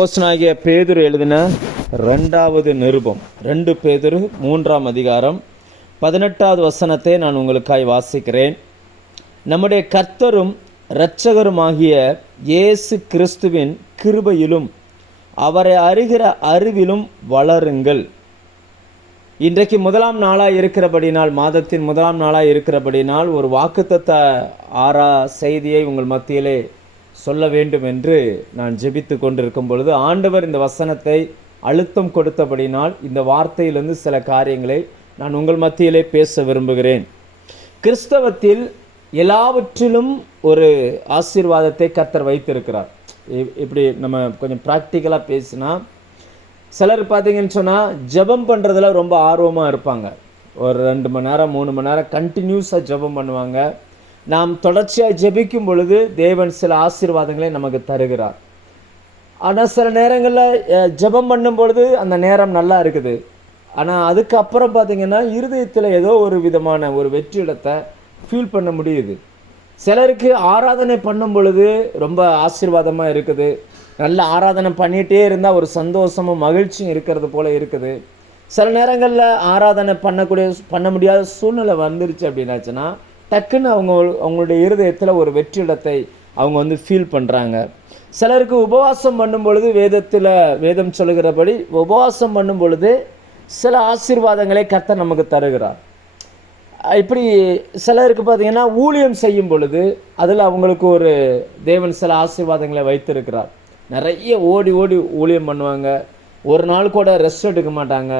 அப்போஸ்தலனாகிய பேதுரு எழுதின 2வது நிருபம் 2 பேதுரு 3ஆம் அதிகாரம் 18வது வசனத்தை நான் உங்களுக்காய் வாசிக்கிறேன். நம்முடைய கர்த்தரும் இரட்சகருமாகிய இயேசு கிறிஸ்துவின் கிருபையிலும் அவரை அறிகிற அறிவிலும் வளருங்கள். இன்றைக்கு முதலாம் நாளாக இருக்கிறபடினால், மாதத்தின் முதலாம் நாளாக இருக்கிறபடினால் ஒரு வாக்குத்தத்த செய்தியை உங்கள் மத்தியிலே சொல்ல வேண்டும் என்று நான் ஜெபித்து கொண்டிருக்கும் பொழுது ஆண்டவர் இந்த வசனத்தை அழுத்தம் கொடுத்தபடினால் இந்த வார்த்தையிலிருந்து சில காரியங்களை நான் உங்கள் மத்தியிலே பேச விரும்புகிறேன். கிறிஸ்தவத்தில் எல்லாவற்றிலும் ஒரு ஆசீர்வாதத்தை கர்த்தர் வைத்திருக்கிறார். இப்படி நம்ம கொஞ்சம் ப்ராக்டிக்கலாக பேசினா, சிலர் பார்த்தீங்கன்னு சொன்னால் ஜெபம் பண்ணுறதுல ரொம்ப ஆர்வமாக இருப்பாங்க. ஒரு 2 மணி நேரம் 3 மணி நேரம் கண்டினியூஸாக ஜெபம் பண்ணுவாங்க. நாம் தொடர்ச்சியாக ஜெபிக்கும் பொழுது தேவன் சில ஆசீர்வாதங்களை நமக்கு தருகிறார். ஆனால் சில நேரங்களில் ஜெபம் பண்ணும் பொழுது அந்த நேரம் நல்லா இருக்குது, ஆனால் அதுக்கப்புறம் பார்த்திங்கன்னா இருதயத்தில் ஏதோ ஒரு விதமான ஒரு வெற்றிடத்தை ஃபீல் பண்ண முடியுது. சிலருக்கு ஆராதனை பண்ணும் பொழுது ரொம்ப ஆசீர்வாதமாக இருக்குது, நல்ல ஆராதனை பண்ணிகிட்டே இருந்தால் ஒரு சந்தோஷமும் மகிழ்ச்சியும் இருக்கிறது போல் இருக்குது. சில நேரங்களில் ஆராதனை பண்ண முடியாத சூழ்நிலை வந்துருச்சு அப்படின்னாச்சுன்னா டக்குன்னு அவங்களுடைய இருதயத்தில் ஒரு வெற்றிடத்தை அவங்க ஃபீல் பண்ணுறாங்க. சிலருக்கு உபவாசம் பண்ணும் பொழுது வேதம் சொல்லுகிறபடி உபவாசம் பண்ணும் பொழுது சில ஆசீர்வாதங்களை கர்த்தர் நமக்கு தருகிறார். இப்படி சிலருக்கு பார்த்திங்கன்னா ஊழியம் செய்யும் பொழுது அதில் அவங்களுக்கு ஒரு தேவன் சில ஆசீர்வாதங்களை வைத்திருக்கிறார். நிறைய ஓடி ஓடி ஊழியம் பண்ணுவாங்க, ஒரு நாள் கூட ரெஸ்ட் எடுக்க மாட்டாங்க,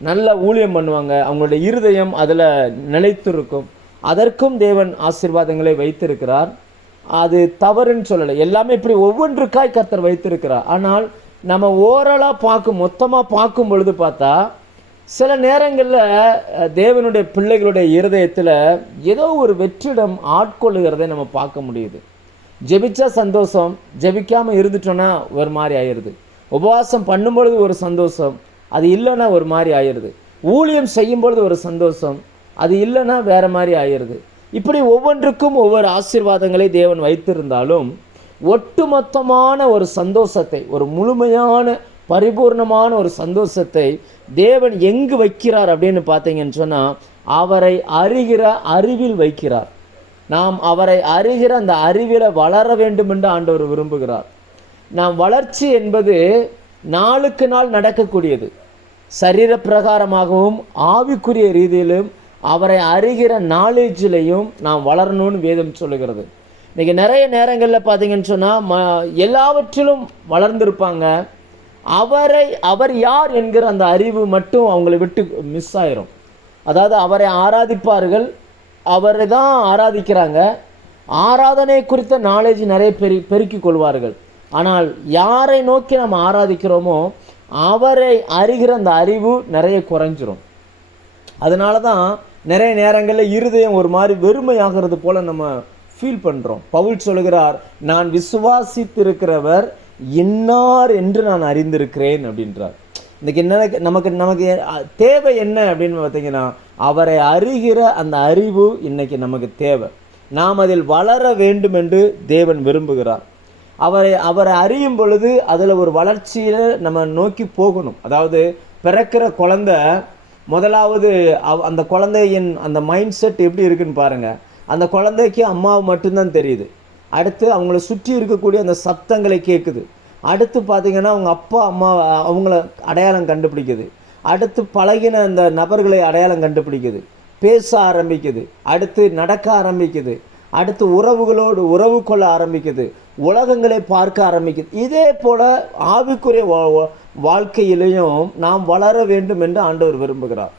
நல்ல ஊழியம் பண்ணுவாங்க, அவங்களுடைய இருதயம் அதில் நிலைத்திருக்கும். அதற்கும் தேவன் ஆசீர்வாதங்களை வைத்திருக்கிறார். அது தவறுன்னு சொல்லலை, எல்லாமே இப்படி ஒவ்வொன்றுக்காய் கர்த்தர் வைத்திருக்கிறார். ஆனால் நம்ம ஓரளவு மொத்தமாக பார்க்கும் பொழுது பார்த்தா சில நேரங்களில் தேவனுடைய பிள்ளைகளுடைய இருதயத்தில் ஏதோ ஒரு வெற்றிடம் ஆட்கொள்ளுகிறதை நம்ம பார்க்க முடியுது. ஜெபிச்சா சந்தோஷம், ஜெபிக்காமல் இருந்துட்டோன்னா ஒரு மாதிரி ஆயிடுது. உபவாசம் பண்ணும்பொழுது ஒரு சந்தோஷம், அது இல்லைன்னா ஒரு மாதிரி ஆயிடுது. ஊழியம் செய்யும் பொழுது ஒரு சந்தோஷம், அது இல்லைன்னா வேறு மாதிரி ஆயிடுது. இப்படி ஒவ்வொன்றுக்கும் ஒவ்வொரு ஆசீர்வாதங்களை தேவன் வைத்திருந்தாலும் ஒட்டுமொத்தமான ஒரு சந்தோஷத்தை, ஒரு முழுமையான பரிபூர்ணமான ஒரு சந்தோஷத்தை தேவன் எங்கு வைக்கிறார் அப்படின்னு பார்த்தீங்கன்னு சொன்னால் அவரை அறிகிற அறிவில் வைக்கிறார். நாம் அவரை அறிகிற அந்த அறிவில் வளர வேண்டும் என்று ஆண்டவர் விரும்புகிறார். நாம் வளர்ச்சி என்பது நாளுக்கு நாள் நடக்கக்கூடியது. சரீர பிரகாரமாகவும் ஆவிக்குரிய ரீதியிலும் அவரை அறிகிற நாலேஜிலையும் நாம் வளரணும்னு வேதம் சொல்லுகிறது. இன்றைக்கி நிறைய நேரங்களில் பார்த்தீங்கன்னு சொன்னால் எல்லாவற்றிலும் வளர்ந்துருப்பாங்க, அவர் யார் என்கிற அந்த அறிவு மட்டும் அவங்களை விட்டு மிஸ் ஆயிரும். அதாவது அவரை ஆராதிப்பார்கள், அவரை தான் ஆராதிக்கிறாங்க, ஆராதனை குறித்த நாலேஜ் நிறைய பெருக்கிக் கொள்வார்கள். ஆனால் யாரை நோக்கி நம்ம ஆராதிக்கிறோமோ அவரை அறிகிற அந்த அறிவு நிறைய குறைஞ்சிரும். அதனால தான் நிறைய நேரங்களில் இருதயம் ஒரு மாதிரி வெறுமையாகிறது போல் நம்ம ஃபீல் பண்ணுறோம். பவுல் சொல்கிறார், நான் விசுவாசித்திருக்கிறவர் இன்னார் என்று நான் அறிந்திருக்கிறேன் அப்படின்றார். இன்றைக்கி நமக்கு தேவை என்ன அப்படின்னு பார்த்தீங்கன்னா அவரை அறிகிற அந்த அறிவு இன்றைக்கி நமக்கு தேவை. நாம் அதில் வளர வேண்டும் என்று தேவன் விரும்புகிறார். அவரை அறியும் பொழுது அதில் ஒரு வளர்ச்சியில் நம்ம நோக்கி போகணும். அதாவது பிறக்கிற குழந்தை முதலாவது அந்த குழந்தையின் அந்த மைண்ட் செட் எப்படி இருக்குன்னு பாருங்கள். அந்த குழந்தைக்கு அம்மாவை மட்டும்தான் தெரியுது, அடுத்து அவங்கள சுற்றி இருக்கக்கூடிய அந்த சப்தங்களை கேட்குது, அடுத்து பார்த்திங்கன்னா அவங்க அப்பா அம்மா அவங்கள அடையாளம் கண்டுபிடிக்குது, அடுத்து பழகின அந்த நபர்களை அடையாளம் கண்டுபிடிக்குது, பேச ஆரம்பிக்குது, அடுத்து நடக்க ஆரம்பிக்குது, அடுத்து உறவு கொள்ள ஆரம்பிக்குது, உலகங்களை பார்க்க ஆரம்பிக்குது. இதே போல் ஆவிக்குரிய வாழ்க்கையிலையும் நாம் வளர வேண்டும் என்று ஆண்டவர் விரும்புகிறார்.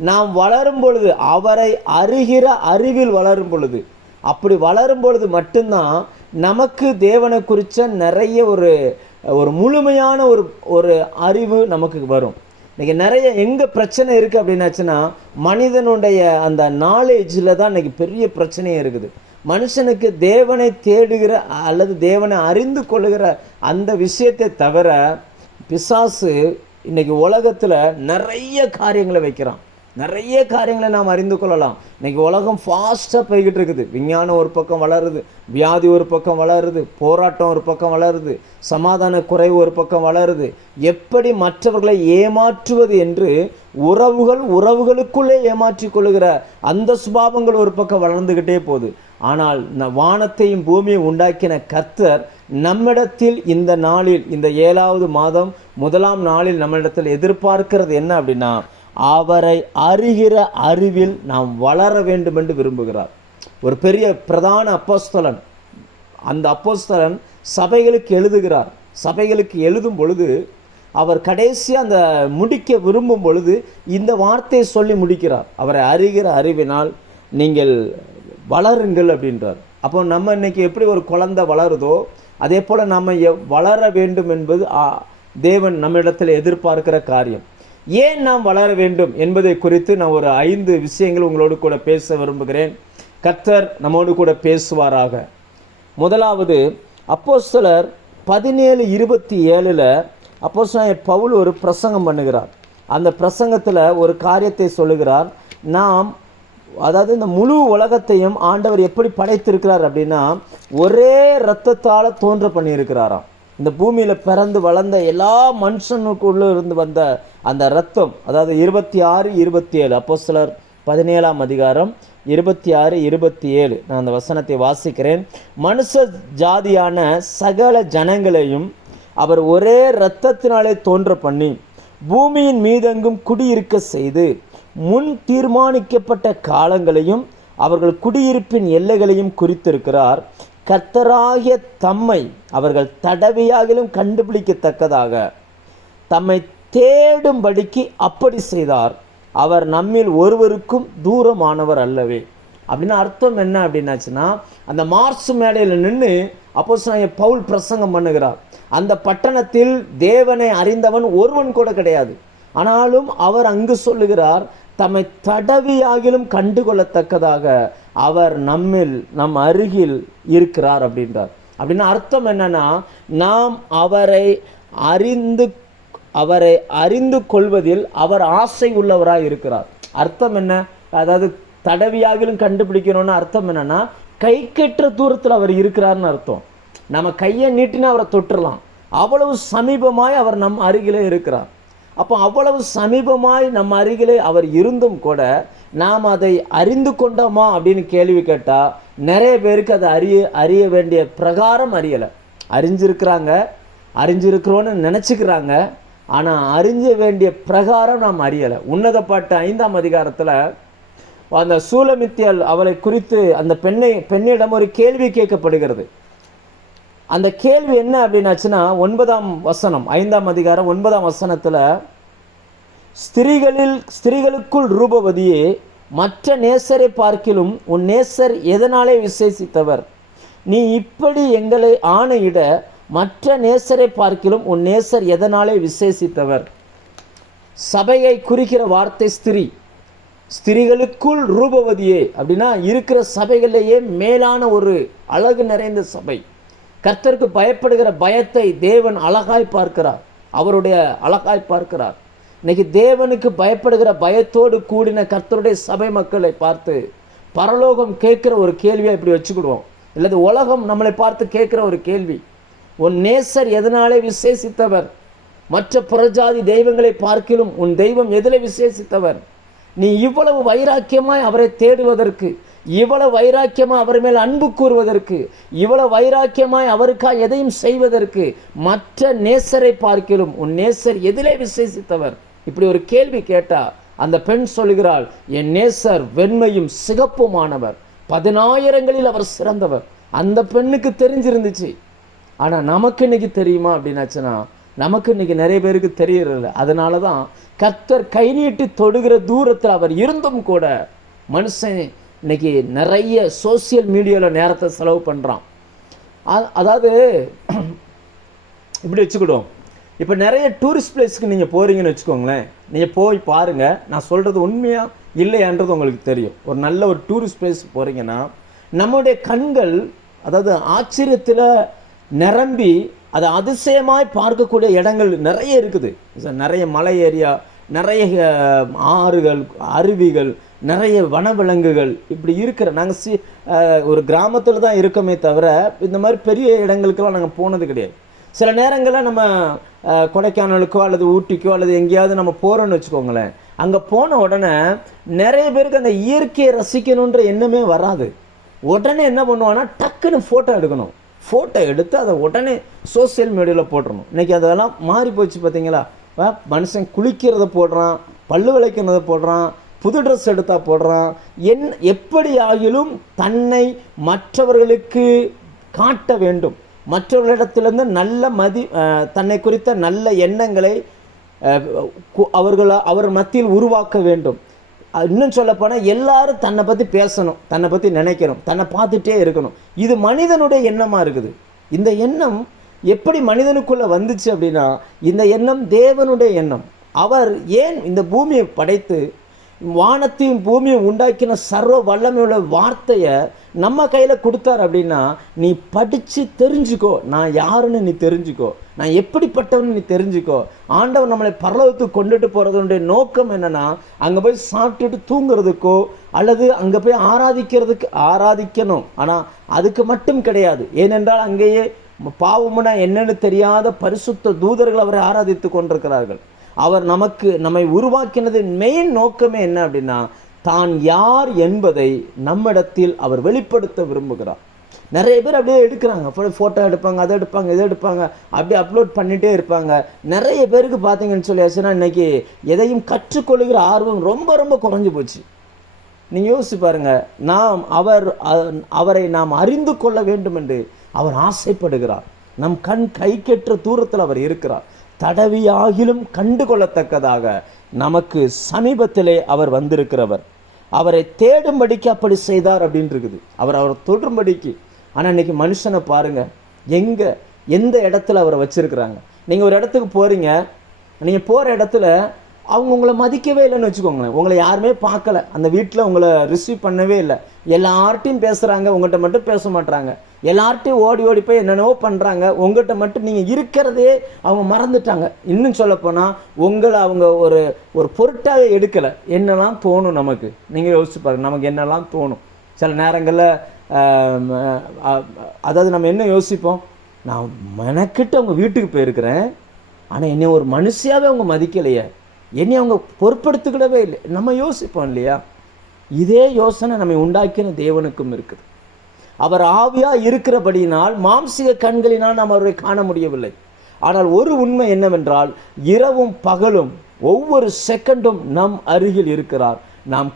நாம் வளரும் பொழுது அவரை அறிகிற அறிவில் வளரும் பொழுது, அப்படி வளரும் பொழுது மட்டும்தான் நமக்கு தேவனை குறித்த நிறைய ஒரு முழுமையான ஒரு அறிவு நமக்கு வரும். இன்றைக்கி நிறைய எங்கே பிரச்சனை இருக்குது அப்படின்னாச்சுன்னா மனிதனுடைய அந்த நாலேஜில் தான் இன்றைக்கி பெரிய பிரச்சனையே இருக்குது. மனுஷனுக்கு தேவனை தேடுகிற அல்லது தேவனை அறிந்து கொள்ளுகிற அந்த விஷயத்தை தவிர பிசாசு இன்றைக்கி உலகத்தில் நிறைய காரியங்களை வைக்கிறான். நிறைய காரியங்களை நாம் அறிந்து கொள்ளலாம். இன்றைக்கி உலகம் ஃபாஸ்ட்டாக போய்கிட்டு இருக்குது. விஞ்ஞானம் ஒரு பக்கம் வளருது, வியாதி ஒரு பக்கம் வளருது, போராட்டம் ஒரு பக்கம் வளருது, சமாதான குறைவு ஒரு பக்கம் வளருது. எப்படி மற்றவர்களை ஏமாற்றுவது என்று உறவுகளுக்குள்ளே ஏமாற்றி கொள்ளுகிற அந்த சுபாவங்கள் ஒரு பக்கம் வளர்ந்துக்கிட்டே போகுது. ஆனால் வானத்தையும் பூமியை உண்டாக்கின கர்த்தர் நம்மிடத்தில் இந்த நாளில், இந்த 7வது மாதம் 1ஆம் நாளில் நம்மிடத்தில் எதிர்பார்க்கிறது என்ன அப்படின்னா, அவரை அறிகிற அறிவில் நாம் வளர வேண்டும் என்று விரும்புகிறார். ஒரு பெரிய பிரதான அப்போஸ்தலன், அந்த அப்போஸ்தலன் சபைகளுக்கு எழுதுகிறார். சபைகளுக்கு எழுதும் பொழுது அவர் கடைசியாக அந்த முடிக்க விரும்பும் பொழுது இந்த வார்த்தையை சொல்லி முடிக்கிறார். அவரை அறிகிற அறிவினால் நீங்கள் வளருங்கள் அப்படின்றார். அப்போ நம்ம இன்னைக்கு எப்படி ஒரு குழந்தை வளருதோ அதே போல் நம்ம வளர வேண்டும் என்பது தேவன் நம்மிடத்தில் எதிர்பார்க்கிற காரியம். ஏன் நாம் வளர வேண்டும் என்பதை குறித்து நான் ஒரு 5 விஷயங்கள் உங்களோடு கூட பேச விரும்புகிறேன். கர்த்தர் நம்மோடு கூட பேசுவாராக. முதலாவது, அப்போஸ்தலர் 17:27 அப்போஸ்தலர் பவுல் ஒரு பிரசங்கம் பண்ணுகிறார். அந்த பிரசங்கத்தில் ஒரு காரியத்தை சொல்லுகிறார். அதாவது இந்த முழு உலகத்தையும் ஆண்டவர் எப்படி படைத்திருக்கிறார் அப்படின்னா, ஒரே இரத்தத்தால் தோன்ற பண்ணியிருக்கிறாராம். இந்த பூமியில் பிறந்து வளர்ந்த எல்லா மனுஷனுக்குள்ளே இருந்து வந்த அந்த இரத்தம், அதாவது 26-27 அப்போஸ்தலர் 17ஆம் அதிகாரம் 26-27 நான் அந்த வசனத்தை வாசிக்கிறேன். மனுஷ ஜாதியான சகல ஜனங்களையும் அவர் ஒரே இரத்தத்தினாலே தோன்ற பண்ணி பூமியின் மீதெங்கும் குடியிருக்க செய்து முன் தீர்மானிக்கப்பட்ட காலங்களையும் அவர்கள் குடியிருப்பின் எல்லைகளையும் குறித்திருக்கிறார். கர்த்தராகிய தம்மை அவர்கள் தடவையாகிலும் கண்டுபிடிக்கத்தக்கதாக தம்மை தேடும்படிக்கு அப்படி செய்தார். அவர் நம்மில் ஒருவருக்கும் தூரமானவர் அல்லவே. அப்படின்னு அர்த்தம் என்ன அப்படின்னாச்சுன்னா, அந்த மார்ஸ் மேடையில் நின்று அப்போஸ்தலன் பவுல் பிரசங்கம் பண்ணுகிறார். அந்த பட்டணத்தில் தேவனை அறிந்தவன் ஒருவன் கூட கிடையாது. ஆனாலும் அவர் அங்கு சொல்லுகிறார், தம்மை தடவியாகிலும் கண்டுகொள்ளத்தக்கதாக அவர் நம் அருகில் இருக்கிறார் அப்படின்றார். அப்படின்னு அர்த்தம் என்னன்னா, நாம் அவரை அறிந்து கொள்வதில் அவர் ஆசை உள்ளவராய் இருக்கிறார். அர்த்தம் என்ன? அதாவது தடவியாகிலும் கண்டுபிடிக்கணும்னு அர்த்தம் என்னன்னா, கை கெட்டுற தூரத்தில் அவர் இருக்கிறார்னு அர்த்தம். நம்ம கையை நீட்டினா அவரை தொட்டுடலாம். அவ்வளவு சமீபமாய் அவர் நம் அருகிலே இருக்கிறார். அப்போ அவ்வளவு சமீபமாய் நம்ம அருகிலே அவர் இருந்தும் கூட நாம் அதை அறிந்து கொண்டோமா அப்படின்னு கேள்வி கேட்டால், நிறைய பேருக்கு அதை அறிய வேண்டிய பிரகாரம் அறியலை. அறிஞ்சிருக்கிறோன்னு நினச்சிக்கிறாங்க. ஆனால் அறிஞ்ச வேண்டிய பிரகாரம் நாம் அறியலை. உன்னத பாட்டு 5ஆம் அதிகாரத்தில் அந்த சூலமித்தியல் அவளை குறித்து அந்த பெண்ணிடம் ஒரு கேள்வி கேட்கப்படுகிறது. அந்த கேள்வி என்ன அப்படின்னாச்சுன்னா, 9ஆம் வசனம் 5ஆம் அதிகாரம் 9ஆம் வசனத்தில், ஸ்திரீகளுக்குள் ரூபவதியே, மற்ற நேசரை பார்க்கிலும் உன் நேசர் எதனாலே விசேஷித்தவர்? நீ இப்படி எங்களை ஆணையிட மற்ற நேசரை பார்க்கிலும் உன் நேசர் எதனாலே விசேஷித்தவர்? சபையை குறிக்கிற வார்த்தை ஸ்திரீகளுக்குள் ரூபவதியே அப்படின்னா இருக்கிற சபைகளிலேயே மேலான ஒரு அழகு நிறைந்த சபை. கர்த்தருக்கு பயப்படுகிற பயத்தை தேவன் அழகாய் பார்க்கிறார். அவருடைய அழகாய் பார்க்கிறார். இன்னைக்கு தேவனுக்கு பயப்படுகிற பயத்தோடு கூடின கர்த்தருடைய சபை மக்களை பார்த்து பரலோகம் கேட்குற ஒரு கேள்வியை இப்படி வச்சுக்கிடுவோம். இல்லது உலகம் நம்மளை பார்த்து கேட்குற ஒரு கேள்வி, உன் நேசர் எதனாலே விசேஷித்தவர்? மற்ற புறஜாதி தெய்வங்களை பார்க்கிலும் உன் தெய்வம் எதில் விசேஷித்தவர்? நீ இவ்வளவு வைராக்கியமாய் அவரை தேடுவதற்கு, இவ்வளவு வைராக்கியமாய் அவர் மேல் அன்பு கூறுவதற்கு, இவ்வளவு வைராக்கியமாய் அவருக்காக எதையும் செய்வதற்கு மற்ற நேசரை பார்க்கிலும் உன் நேசர் எதிலே விசேஷித்தவர்? இப்படி ஒரு கேள்வி கேட்டா அந்த பெண் சொல்கிறாள், என் நேசர் வெண்மையும் சிகப்புமானவர், 10,000களில் அவர் சிறந்தவர். அந்த பெண்ணுக்கு தெரிஞ்சிருந்துச்சு. ஆனால் நமக்கு இன்னைக்கு தெரியுமா அப்படின்னாச்சுன்னா, நமக்கு இன்னைக்கு நிறைய பேருக்கு தெரியறதில்லை. அதனால தான் கர்த்தர் கை நீட்டி தொடுகிற தூரத்தில் அவர் இருந்தும் கூட மனுஷன் இன்னைக்கு நிறைய சோசியல் மீடியாவில் நேரத்தை செலவு பண்ணுறான். அதாவது இப்படி வச்சுக்கிடுவோம். இப்போ நிறைய டூரிஸ்ட் பிளேஸ்க்கு நீங்கள் போகிறீங்கன்னு வச்சுக்கோங்களேன். நீங்கள் போய் பாருங்கள், நான் சொல்கிறது உண்மையாக இல்லையான்றது உங்களுக்கு தெரியும். ஒரு நல்ல ஒரு டூரிஸ்ட் பிளேஸ் போகிறீங்கன்னா நம்முடைய கண்கள் அதாவது ஆச்சரியத்தில் நிரம்பி அதை அதிசயமாய் பார்க்கக்கூடிய இடங்கள் நிறைய இருக்குது. நிறைய மலை ஏரியா, நிறைய ஆறுகள், அருவிகள், நிறைய வனவிலங்குகள் இப்படி இருக்கிற நாங்கள் ஒரு கிராமத்தில் தான் இருக்கோமே தவிர இந்த மாதிரி பெரிய இடங்களுக்கெல்லாம் நாங்கள் போனது கிடையாது. சில நேரங்களில் நம்ம கொடைக்கானலுக்கோ அல்லது ஊட்டிக்கோ அல்லது எங்கேயாவது நம்ம போகிறோன்னு வச்சுக்கோங்களேன், அங்கே போன உடனே நிறைய பேருக்கு அந்த இயற்கையை ரசிக்கணுன்ற எண்ணமே வராது. உடனே என்ன பண்ணுவான்னா டக்குன்னு ஃபோட்டோ எடுக்கணும். ஃபோட்டோ எடுத்து அதை உடனே சோசியல் மீடியாவில் போட்டுடணும். இன்றைக்கி அதெல்லாம் மாறி போச்சு பார்த்தீங்களா? மனுஷன் குளிக்கிறத போடுறான், பல்லு விளக்கிறத போடுறான், புது ட்ரெஸ் எடுத்தால் போடுறான். எப்படி ஆகிலும் தன்னை மற்றவர்களுக்கு காட்ட வேண்டும், மற்றவர்களிடத்திலிருந்து நல்ல தன்னை குறித்த நல்ல எண்ணங்களை அவர் மத்தியில் உருவாக்க வேண்டும். இன்னும் சொல்லப்போனால் எல்லாரும் தன்னை பற்றி பேசணும், தன்னை பற்றி நினைக்கணும், தன்னை பார்த்துட்டே இருக்கணும். இது மனிதனுடைய எண்ணமாக இருக்குது. இந்த எண்ணம் எப்படி மனிதனுக்குள்ளே வந்துச்சு அப்படின்னா, இந்த எண்ணம் தேவனுடைய எண்ணம். அவர் ஏன் இந்த பூமியை படைத்து வானத்தையும் பூமியும் உண்டாக்கின சர்வ வல்லமையுள்ள வார்த்தையை நம்ம கையில் கொடுத்தார் அப்படின்னா, நீ படித்து தெரிஞ்சுக்கோ, நான் யாருன்னு நீ தெரிஞ்சுக்கோ, நான் எப்படிப்பட்டவன்னு நீ தெரிஞ்சுக்கோ. ஆண்டவர் நம்மளை பரலோகத்துக்கு கொண்டுட்டு போகிறதுடைய நோக்கம் என்னென்னா, அங்கே போய் சாப்பிட்டுட்டு தூங்குறதுக்கோ அல்லது அங்கே போய் ஆராதிக்கணும். ஆனால் அதுக்கு மட்டும் கிடையாது. ஏனென்றால் அங்கேயே பாவம்னா என்னன்னு தெரியாத பரிசுத்த தூதர்கள் அவரை ஆராதித்து கொண்டிருக்கிறார்கள். அவர் நம்மை உருவாக்கினதின் மெயின் நோக்கமே என்ன அப்படின்னா, தான் யார் என்பதை நம்மிடத்தில் அவர் வெளிப்படுத்த விரும்புகிறார். நிறைய பேர் அப்படியே எடுக்கிறாங்க, ஃபோட்டோ எடுப்பாங்க, அதை எடுப்பாங்க, இதை எடுப்பாங்க, அப்படியே அப்லோட் பண்ணிகிட்டே இருப்பாங்க. நிறைய பேருக்கு பார்த்தீங்கன்னு சொல்லியாச்சுன்னா இன்றைக்கி எதையும் கற்றுக்கொள்கிற ஆர்வம் ரொம்ப ரொம்ப குறைஞ்சி போச்சு. நீங்கள் யோசிச்சு பாருங்கள், அவரை நாம் அறிந்து கொள்ள வேண்டும் என்று அவர் ஆசைப்படுகிறார். நம் கை கெற்ற தூரத்தில் அவர் இருக்கிறார். தடவியாகிலும் கண்டு கொள்ளத்தக்கதாக நமக்கு சமீபத்திலே அவர் வந்திருக்கிறவர். அவரை தேடும்படிக்கு அப்படி செய்தார் அப்படின்னு இருக்குது. அவரை தொடும்படிக்கு. ஆனால் இன்றைக்கி மனுஷனை பாருங்கள், எந்த இடத்துல அவரை வச்சுருக்கிறாங்க. நீங்கள் ஒரு இடத்துக்கு போகிறீங்க, நீங்கள் போகிற இடத்துல அவங்க உங்களை மதிக்கவே இல்லைன்னு வச்சுக்கோங்களேன். உங்களை யாருமே பார்க்கல, அந்த வீட்டில் உங்களை ரிசீவ் பண்ணவே இல்லை. எல்லார்ட்டையும் பேசுகிறாங்க, உங்கள்கிட்ட மட்டும் பேச மாட்டாங்க. எல்லார்ட்டையும் ஓடி போய் என்னென்னவோ பண்ணுறாங்க. உங்கள்கிட்ட மட்டும் நீங்கள் இருக்கிறதே அவங்க மறந்துட்டாங்க. இன்னும் சொல்லப்போனால் உங்களை அவங்க ஒரு பொருட்டாக எடுக்கலை. என்னெல்லாம் தோணும் நமக்கு, நீங்கள் யோசிச்சு பாருங்கள், நமக்கு என்னெல்லாம் தோணும் சில நேரங்களில். அதாவது நம்ம என்ன யோசிப்போம், நான் மெனக்கிட்டு அவங்க வீட்டுக்கு போயிருக்கிறேன், ஆனால் என்னை ஒரு மனுஷியாகவே அவங்க மதிக்கலையே, என்னை அவங்க பொறுப்படுத்திக்கிடவே இல்லை, நம்ம யோசிப்போம் இல்லையா? இதே யோசனை நம்மை உண்டாக்கின தேவனுக்கும் இருக்குது. அவர் ஆவியாக இருக்கிறபடியினால் மாம்சிக கண்களினால் நாம் அவரை காண முடியவில்லை. ஆனால் ஒரு உண்மை என்னவென்றால், இரவும் பகலும் ஒவ்வொரு செகண்டும் நம் அருகில் இருக்கிறார். நாம்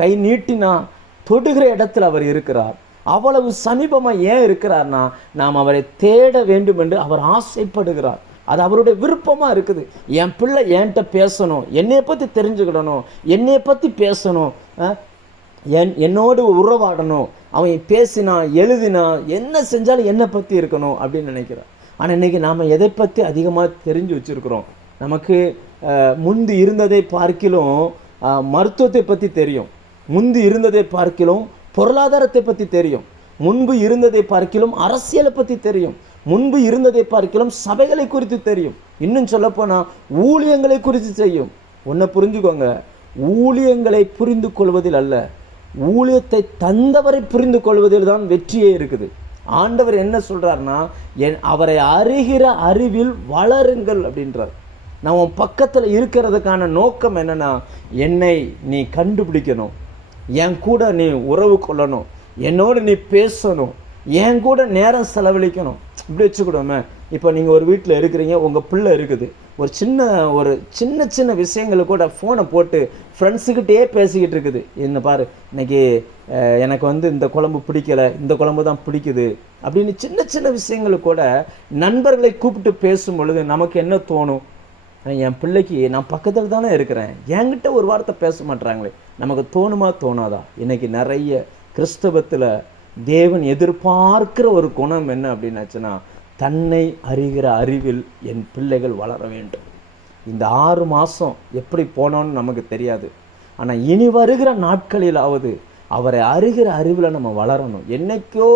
கை நீட்டினா தொடுகிற இடத்தில் அவர் இருக்கிறார். அவ்வளவு சமீபமாக ஏன் இருக்கிறார்னா, நாம் அவரை தேட வேண்டும் என்று அவர் ஆசைப்படுகிறார். அது அவருடைய விருப்பமாக இருக்குது. என் பிள்ளை என்கிட்ட பேசணும், என்னையை பற்றி தெரிஞ்சுக்கிடணும், என்னையை பற்றி பேசணும், என்னோடு உறவாடணும், அவன் பேசினா எழுதினா என்ன செஞ்சாலும் என்னை பற்றி இருக்கணும் அப்படின்னு நினைக்கிறான். ஆனால் இன்றைக்கி நாம் எதை பற்றி அதிகமாக தெரிஞ்சு வச்சுருக்கிறோம்? நமக்கு முந்தி இருந்ததை பார்க்கிலும் மருத்துவத்தை பற்றி தெரியும், முந்தி இருந்ததை பார்க்கிலும் பொருளாதாரத்தை பற்றி தெரியும், முன்பு இருந்ததை பார்க்கிலும் அரசியலை பற்றி தெரியும், முன்பு இருந்ததை பார்க்கிலும் சபைகளை குறித்து தெரியும். இன்னும் சொல்லப்போனால் ஊழியங்களை குறித்து செய்யும். ஒன்றை புரிஞ்சுக்கோங்க, ஊழியங்களை புரிந்து கொள்வதில் அல்ல, ஊழியத்தை தந்தவரை புரிந்து கொள்வதில் தான் வெற்றியே இருக்குது. ஆண்டவர் என்ன சொல்கிறார்னா, அவரை அறிகிற அறிவில் வளருங்கள் அப்படின்றார். நம்ம பக்கத்தில் இருக்கிறதுக்கான நோக்கம் என்னென்னா, என்னை நீ கண்டுபிடிக்கணும், என் கூட நீ உறவு கொள்ளணும், என்னோடு நீ பேசணும், என் கூட நேரம் செலவழிக்கணும். இப்படி வச்சுக்கிடுவோமே, இப்போ நீங்கள் ஒரு வீட்டில் இருக்கிறீங்க, உங்கள் பிள்ளை இருக்குது, ஒரு சின்ன விஷயங்களை கூட ஃபோனை போட்டு ஃப்ரெண்ட்ஸுக்கிட்டே பேசிக்கிட்டு இருக்குது. என்ன பாரு, இன்னைக்கு எனக்கு இந்த குழம்பு பிடிக்கலை, இந்த குழம்பு தான் பிடிக்குது அப்படின்னு சின்ன விஷயங்களை கூட நண்பர்களை கூப்பிட்டு பேசும் பொழுது நமக்கு என்ன தோணும்? என் பிள்ளைக்கு நான் பக்கத்தில் தானே இருக்கிறேன், என்கிட்ட ஒரு வார்த்தை பேச மாட்டாங்களே, நமக்கு தோணுமா தோணாதா? இன்னைக்கு நிறைய கிறிஸ்தவத்தில் தேவன் எதிர்பார்க்கிற ஒரு குணம் என்ன அப்படின்னாச்சுன்னா, தன்னை அறிகிற அறிவில் என் பிள்ளைகள் வளர வேண்டும். இந்த 6 மாதம் எப்படி போனோன்னு நமக்கு தெரியாது. ஆனால் இனி வருகிற நாட்களிலாவது அவரை அறிகிற அறிவில் நம்ம வளரணும். என்னைக்கோ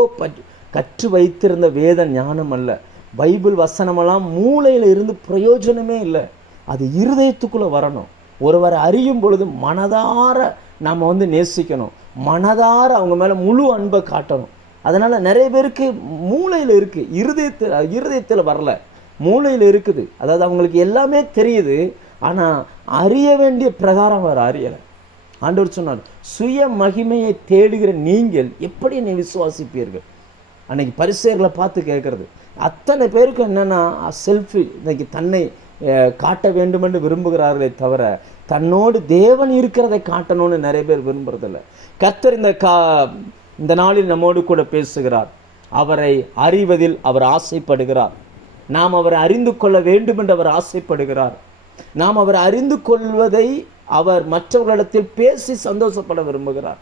கற்று வைத்திருந்த வேத ஞானம் அல்ல, பைபிள் வசனமெல்லாம் மூளையில் இருந்து பிரயோஜனமே இல்லை. அது இருதயத்துக்குள்ளே வரணும். ஒருவரை அறியும் பொழுது மனதார நாம் நேசிக்கணும், மனதார அவங்க மேலே முழு அன்பை காட்டணும். அதனால் நிறைய பேருக்கு மூளையில் இருக்குது, இருதயத்தில் வரல, மூளையில் இருக்குது. அதாவது அவங்களுக்கு எல்லாமே தெரியுது, ஆனால் அறிய வேண்டிய பிரகாரம் அவர் அறியலை. ஆண்டவர் சொன்னார், சுய மகிமையை தேடுகிற நீங்கள் எப்படி என்னை விசுவாசிப்பீர்கள்? அன்னைக்கு பரிசேயர்களை பார்த்து கேட்குறது. அத்தனை பேருக்கு என்னென்னா செல்ஃபி, இன்னைக்கு தன்னை காட்ட வேண்டும் என்று விரும்புகிறார்களே தவிர தன்னோடு தேவன் இருக்கிறதை காட்டணும்னு நிறைய பேர் விரும்புறதில்லை. கர்த்தர் இந்த நாளில் நம்மோடு கூட பேசுகிறார். அவரை அறிவதில் அவர் ஆசைப்படுகிறார். நாம் அவரை அறிந்து கொள்ள வேண்டும் என்று அவர் ஆசைப்படுகிறார். நாம் அவரை அறிந்து கொள்வதை அவர் மற்றவர்களிடத்தில் பேசி சந்தோஷப்பட விரும்புகிறார்.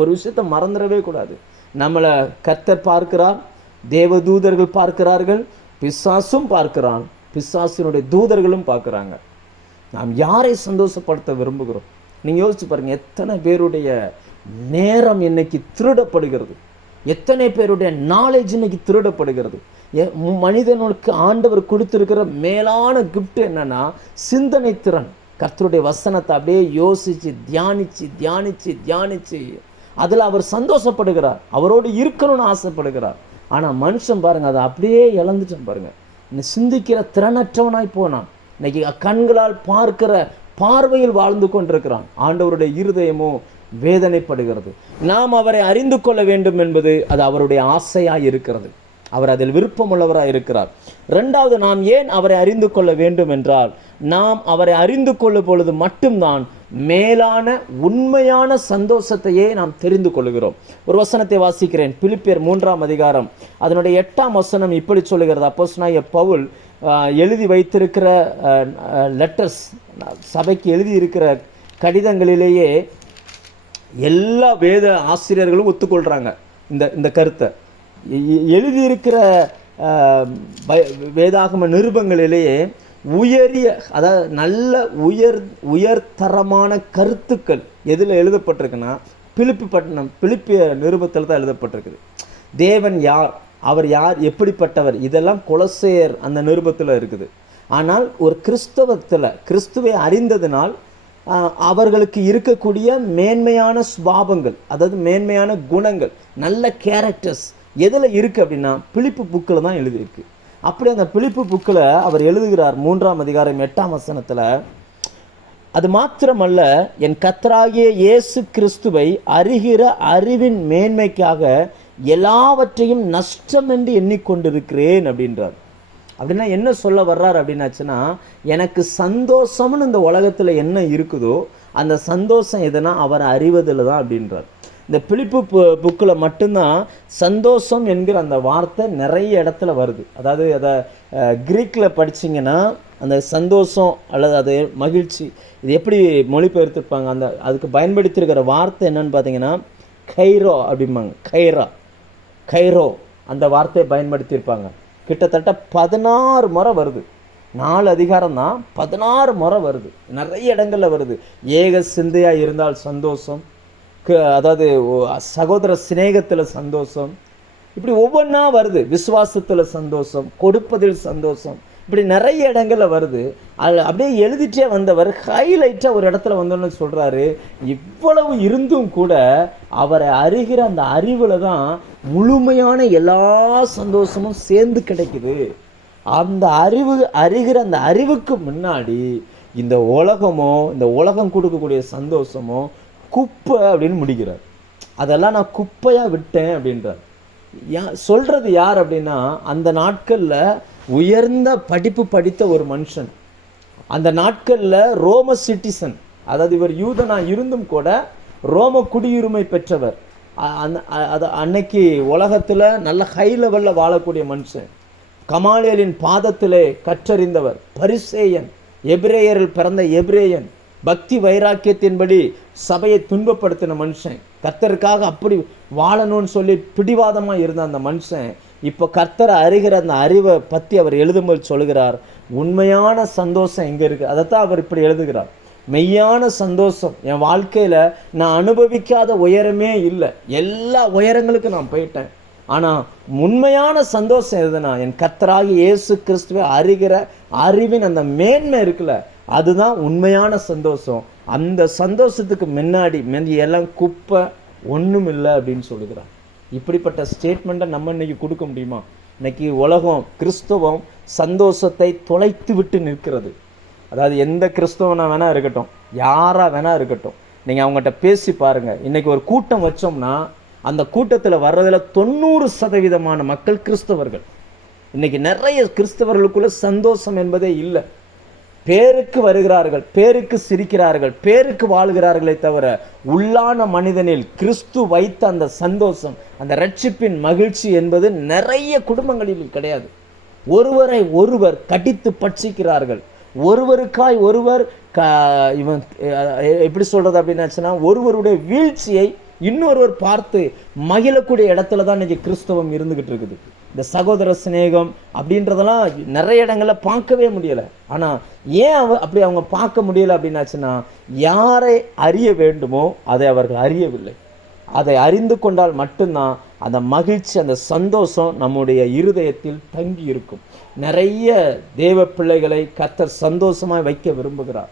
ஒரு விஷயத்தை மறந்துடவே கூடாது. நம்மளை கர்த்தர் பார்க்கிறார், தேவதூதர்கள் பார்க்கிறார்கள், பிசாசும் பார்க்கிறான், பிசாசினுடைய தூதர்களும் பார்க்குறாங்க. நாம் யாரை சந்தோஷப்படுத்த விரும்புகிறோம்? நீங்கள் யோசிச்சு பாருங்கள், எத்தனை பேருடைய நேரம் இன்னைக்கு திருடப்படுகிறது, எத்தனை பேருடைய நாலேஜ் இன்னைக்கு திருடப்படுகிறது. மனிதனுக்கு ஆண்டவர் கொடுத்திருக்கிற மேலான கிஃப்ட் என்னன்னா சிந்தனை திறன். கர்த்தருடைய வசனத்தை அப்படியே யோசித்து தியானிச்சு அதில் அவர் சந்தோஷப்படுகிறார், அவரோடு இருக்கணும்னு ஆசைப்படுகிறார். ஆனால் மனுஷன் பாருங்கள், அதை அப்படியே இழந்துட்டான் பாருங்கள். இன்னும் சிந்திக்கிற திறனற்றவனாய் போனான். இன்னைக்கு கண்களால் பார்க்கிற பார்வையில் வாழ்ந்து கொண்டிருக்கிறான். ஆண்டவருடைய இருதயமோ வேதனைப்படுகிறது. நாம் அவரை அறிந்து கொள்ள வேண்டும் என்பது அது அவருடைய ஆசையாய் இருக்கிறது. அவர் அதில் விருப்பமுள்ளவராக இருக்கிறார். ரெண்டாவது, நாம் ஏன் அவரை அறிந்து கொள்ள வேண்டும் என்றால், நாம் அவரை அறிந்து கொள்ளும் பொழுது மட்டும்தான் மேலான உண்மையான சந்தோஷத்தையே நாம் தெரிந்து கொள்கிறோம். ஒரு வசனத்தை வாசிக்கிறேன். பிலிப்பியர் 3ஆம் அதிகாரம் அதனுடைய 8ஆம் வசனம் இப்படி சொல்லுகிறது. அப்போஸ்தலனாகிய பவுல் எழுதி வைத்திருக்கிற லெட்டர்ஸ், சபைக்கு எழுதியிருக்கிற கடிதங்களிலேயே எல்லா வேத ஆசிரியர்களும் ஒத்துக்கொள்கிறாங்க இந்த கருத்தை. எழுதியிருக்கிற வேதாகம நிருபங்களிலேயே உயரிய, அதாவது நல்ல உயர்தரமான கருத்துக்கள் எதில் எழுதப்பட்டிருக்குன்னா பிலிப்பிய நிருபத்தில் தான் எழுதப்பட்டிருக்குது. தேவன் யார், அவர் யார், எப்படிப்பட்டவர், இதெல்லாம் கொலோசையர் அந்த நிருபத்தில் இருக்குது. ஆனால் ஒரு கிறிஸ்துவை அறிந்ததினால் அவர்களுக்கு இருக்கக்கூடிய மேன்மையான சுபாவங்கள், அதாவது மேன்மையான குணங்கள், நல்ல கேரக்டர்ஸ் எதில் இருக்குது அப்படின்னா பிலிப்பு புக்கில் தான் எழுதியிருக்கு. அப்படி அந்த பிலிப்பு புக்கில் அவர் எழுதுகிறார் 3ஆம் அதிகாரம் 8ஆம் வசனத்தில், அது மாத்திரமல்ல, என் கர்த்தராகிய இயேசு கிறிஸ்துவை அறிகிற அறிவின் மேன்மைக்காக எல்லாவற்றையும் நஷ்டம் என்று எண்ணிக்கொண்டிருக்கிறேன் அப்படின்றார். அப்படின்னா என்ன சொல்ல வர்றார் அப்படின்னாச்சுன்னா, எனக்கு சந்தோஷம்னு இந்த உலகத்தில் என்ன இருக்குதோ அந்த சந்தோஷம் எதுனா அவரை அறிவதில் தான் அப்படின்றார். இந்த பிலிப்பு புக்கில் மட்டும்தான் சந்தோஷம் என்கிற அந்த வார்த்தை நிறைய இடத்துல வருது. அதாவது அதை கிரீக்கில் படிச்சிங்கன்னா அந்த சந்தோஷம் அல்லது அது மகிழ்ச்சி, இது எப்படி மொழிபெயர்த்திருப்பாங்க, அதுக்கு பயன்படுத்தியிருக்கிற வார்த்தை என்னன்னு பார்த்தீங்கன்னா கைரோ அப்படிம்பாங்க. கைரோ அந்த வார்த்தையை பயன்படுத்தியிருப்பாங்க. கிட்டத்தட்ட 16 முறை வருது. 4 அதிகாரம் தான், 16 முறை வருது. நிறைய இடங்களில் வருது. ஏக சிந்தையாக இருந்தால் சந்தோஷம், அதாவது சகோதர சிநேகத்தில் சந்தோஷம், இப்படி ஒவ்வொன்றா வருது. விசுவாசத்தில் சந்தோஷம், கொடுப்பதில் சந்தோஷம், இப்படி நிறைய இடங்களில் வருது. அதில் அப்படியே எழுதிட்டே வந்தவர் ஹைலைட்டாக ஒரு இடத்துல வந்தோன்னு சொல்கிறாரு, இவ்வளவு இருந்தும் கூட அவரை அறிகிற அந்த அறிவில் தான் முழுமையான எல்லா சந்தோஷமும் சேர்ந்து கிடைக்குது. அந்த அறிகிற அந்த அறிவுக்கு முன்னாடி இந்த உலகம் கொடுக்கக்கூடிய சந்தோஷமோ குப்பை அப்படின்னு முடிக்கிறார். அதெல்லாம் நான் குப்பையாக விட்டேன் அப்படின்றார். சொல்கிறது யார் அப்படின்னா, அந்த நாட்களில் உயர்ந்த படிப்பு படித்த ஒரு மனுஷன், அந்த நாட்களில் ரோம சிட்டிசன், அதாவது இவர் யூதனாக இருந்தும் கூட ரோம குடியுரிமை பெற்றவர். அன்னைக்கு உலகத்தில் நல்ல ஹை லெவலில் வாழக்கூடிய மனுஷன், கமாலியலின் பாதத்திலே கற்றறிந்தவர், பரிசேயன், எபிரேயரில் பிறந்த எபிரேயன், பக்தி வைராக்கியத்தின்படி சபையை துன்பப்படுத்தின மனுஷன், கர்த்தருக்காக அப்படி வாழணும்னு சொல்லி பிடிவாதமாக இருந்த அந்த மனுஷன் இப்போ கர்த்தரை அறிகிற அந்த அறிவை பற்றி அவர் எழுதும்போது சொல்கிறார், உண்மையான சந்தோஷம் எங்கே இருக்குது. அதைத்தான் அவர் இப்படி எழுதுகிறார். மெய்யான சந்தோஷம் என் வாழ்க்கையில் நான் அனுபவிக்காத உயரமே இல்லை, எல்லா உயரங்களுக்கும் நான் போயிட்டேன். ஆனால் உண்மையான சந்தோஷம் எதுனா, என் கர்த்தராகிய இயேசு கிறிஸ்துவை அறிகிற அறிவின் அந்த மேன்மை இருக்குல்ல, அதுதான் உண்மையான சந்தோஷம். அந்த சந்தோஷத்துக்கு முன்னாடி எல்லாம் குப்பை, ஒன்றும் இல்லை அப்படின்னு சொல்லுகிறான். இப்படிப்பட்ட ஸ்டேட்மெண்ட்டை நம்ம இன்னைக்கு கொடுக்க முடியுமா? இன்னைக்கு உலகம், கிறிஸ்தவம் சந்தோஷத்தை தொலைத்து விட்டு நிற்கிறது. அதாவது எந்த கிறிஸ்தவனா வேணா இருக்கட்டும், யாரா வேணா இருக்கட்டும், நீங்கள் அவங்ககிட்ட பேசி பாருங்க. இன்னைக்கு ஒரு கூட்டம் வச்சோம்னா அந்த கூட்டத்தில் வர்றதில் 90% மக்கள் கிறிஸ்தவர்கள். இன்னைக்கு நிறைய கிறிஸ்தவர்களுக்குள்ள சந்தோஷம் என்பதே இல்லை. பேருக்கு வருகிறார்கள், பேருக்கு சிரிக்கிறார்கள், பேருக்கு வாழ்கிறார்களே தவிர உள்ளான மனிதனில் கிறிஸ்து வைத்த அந்த சந்தோஷம், அந்த ரட்சிப்பின் மகிழ்ச்சி என்பது நிறைய குடும்பங்களில் கிடையாது. ஒருவரை ஒருவர் கடித்து பட்சிக்கிறார்கள். ஒருவருக்காய் ஒருவர் இவன் எப்படி சொல்றது அப்படின்னாச்சுன்னா, ஒருவருடைய வீழ்ச்சியை இன்னொருவர் பார்த்து மகிழக்கூடிய இடத்துல தான் இன்னைக்கு கிறிஸ்தவம் இருந்துகிட்டு இருக்குது. இந்த சகோதர சிநேகம் அப்படின்றதெல்லாம் நிறைய இடங்களில் பார்க்கவே முடியலை. ஆனால் ஏன் அப்படி அவங்க பார்க்க முடியலை அப்படின்னாச்சுன்னா, யாரை அறிய வேண்டுமோ அதை அவர்கள் அறியவில்லை. அதை அறிந்து கொண்டால் மட்டும்தான் அந்த மகிழ்ச்சி, அந்த சந்தோஷம் நம்முடைய இருதயத்தில் தங்கி இருக்கும். நிறைய தேவ பிள்ளைகளை கர்த்தர் சந்தோஷமாக வைக்க விரும்புகிறார்.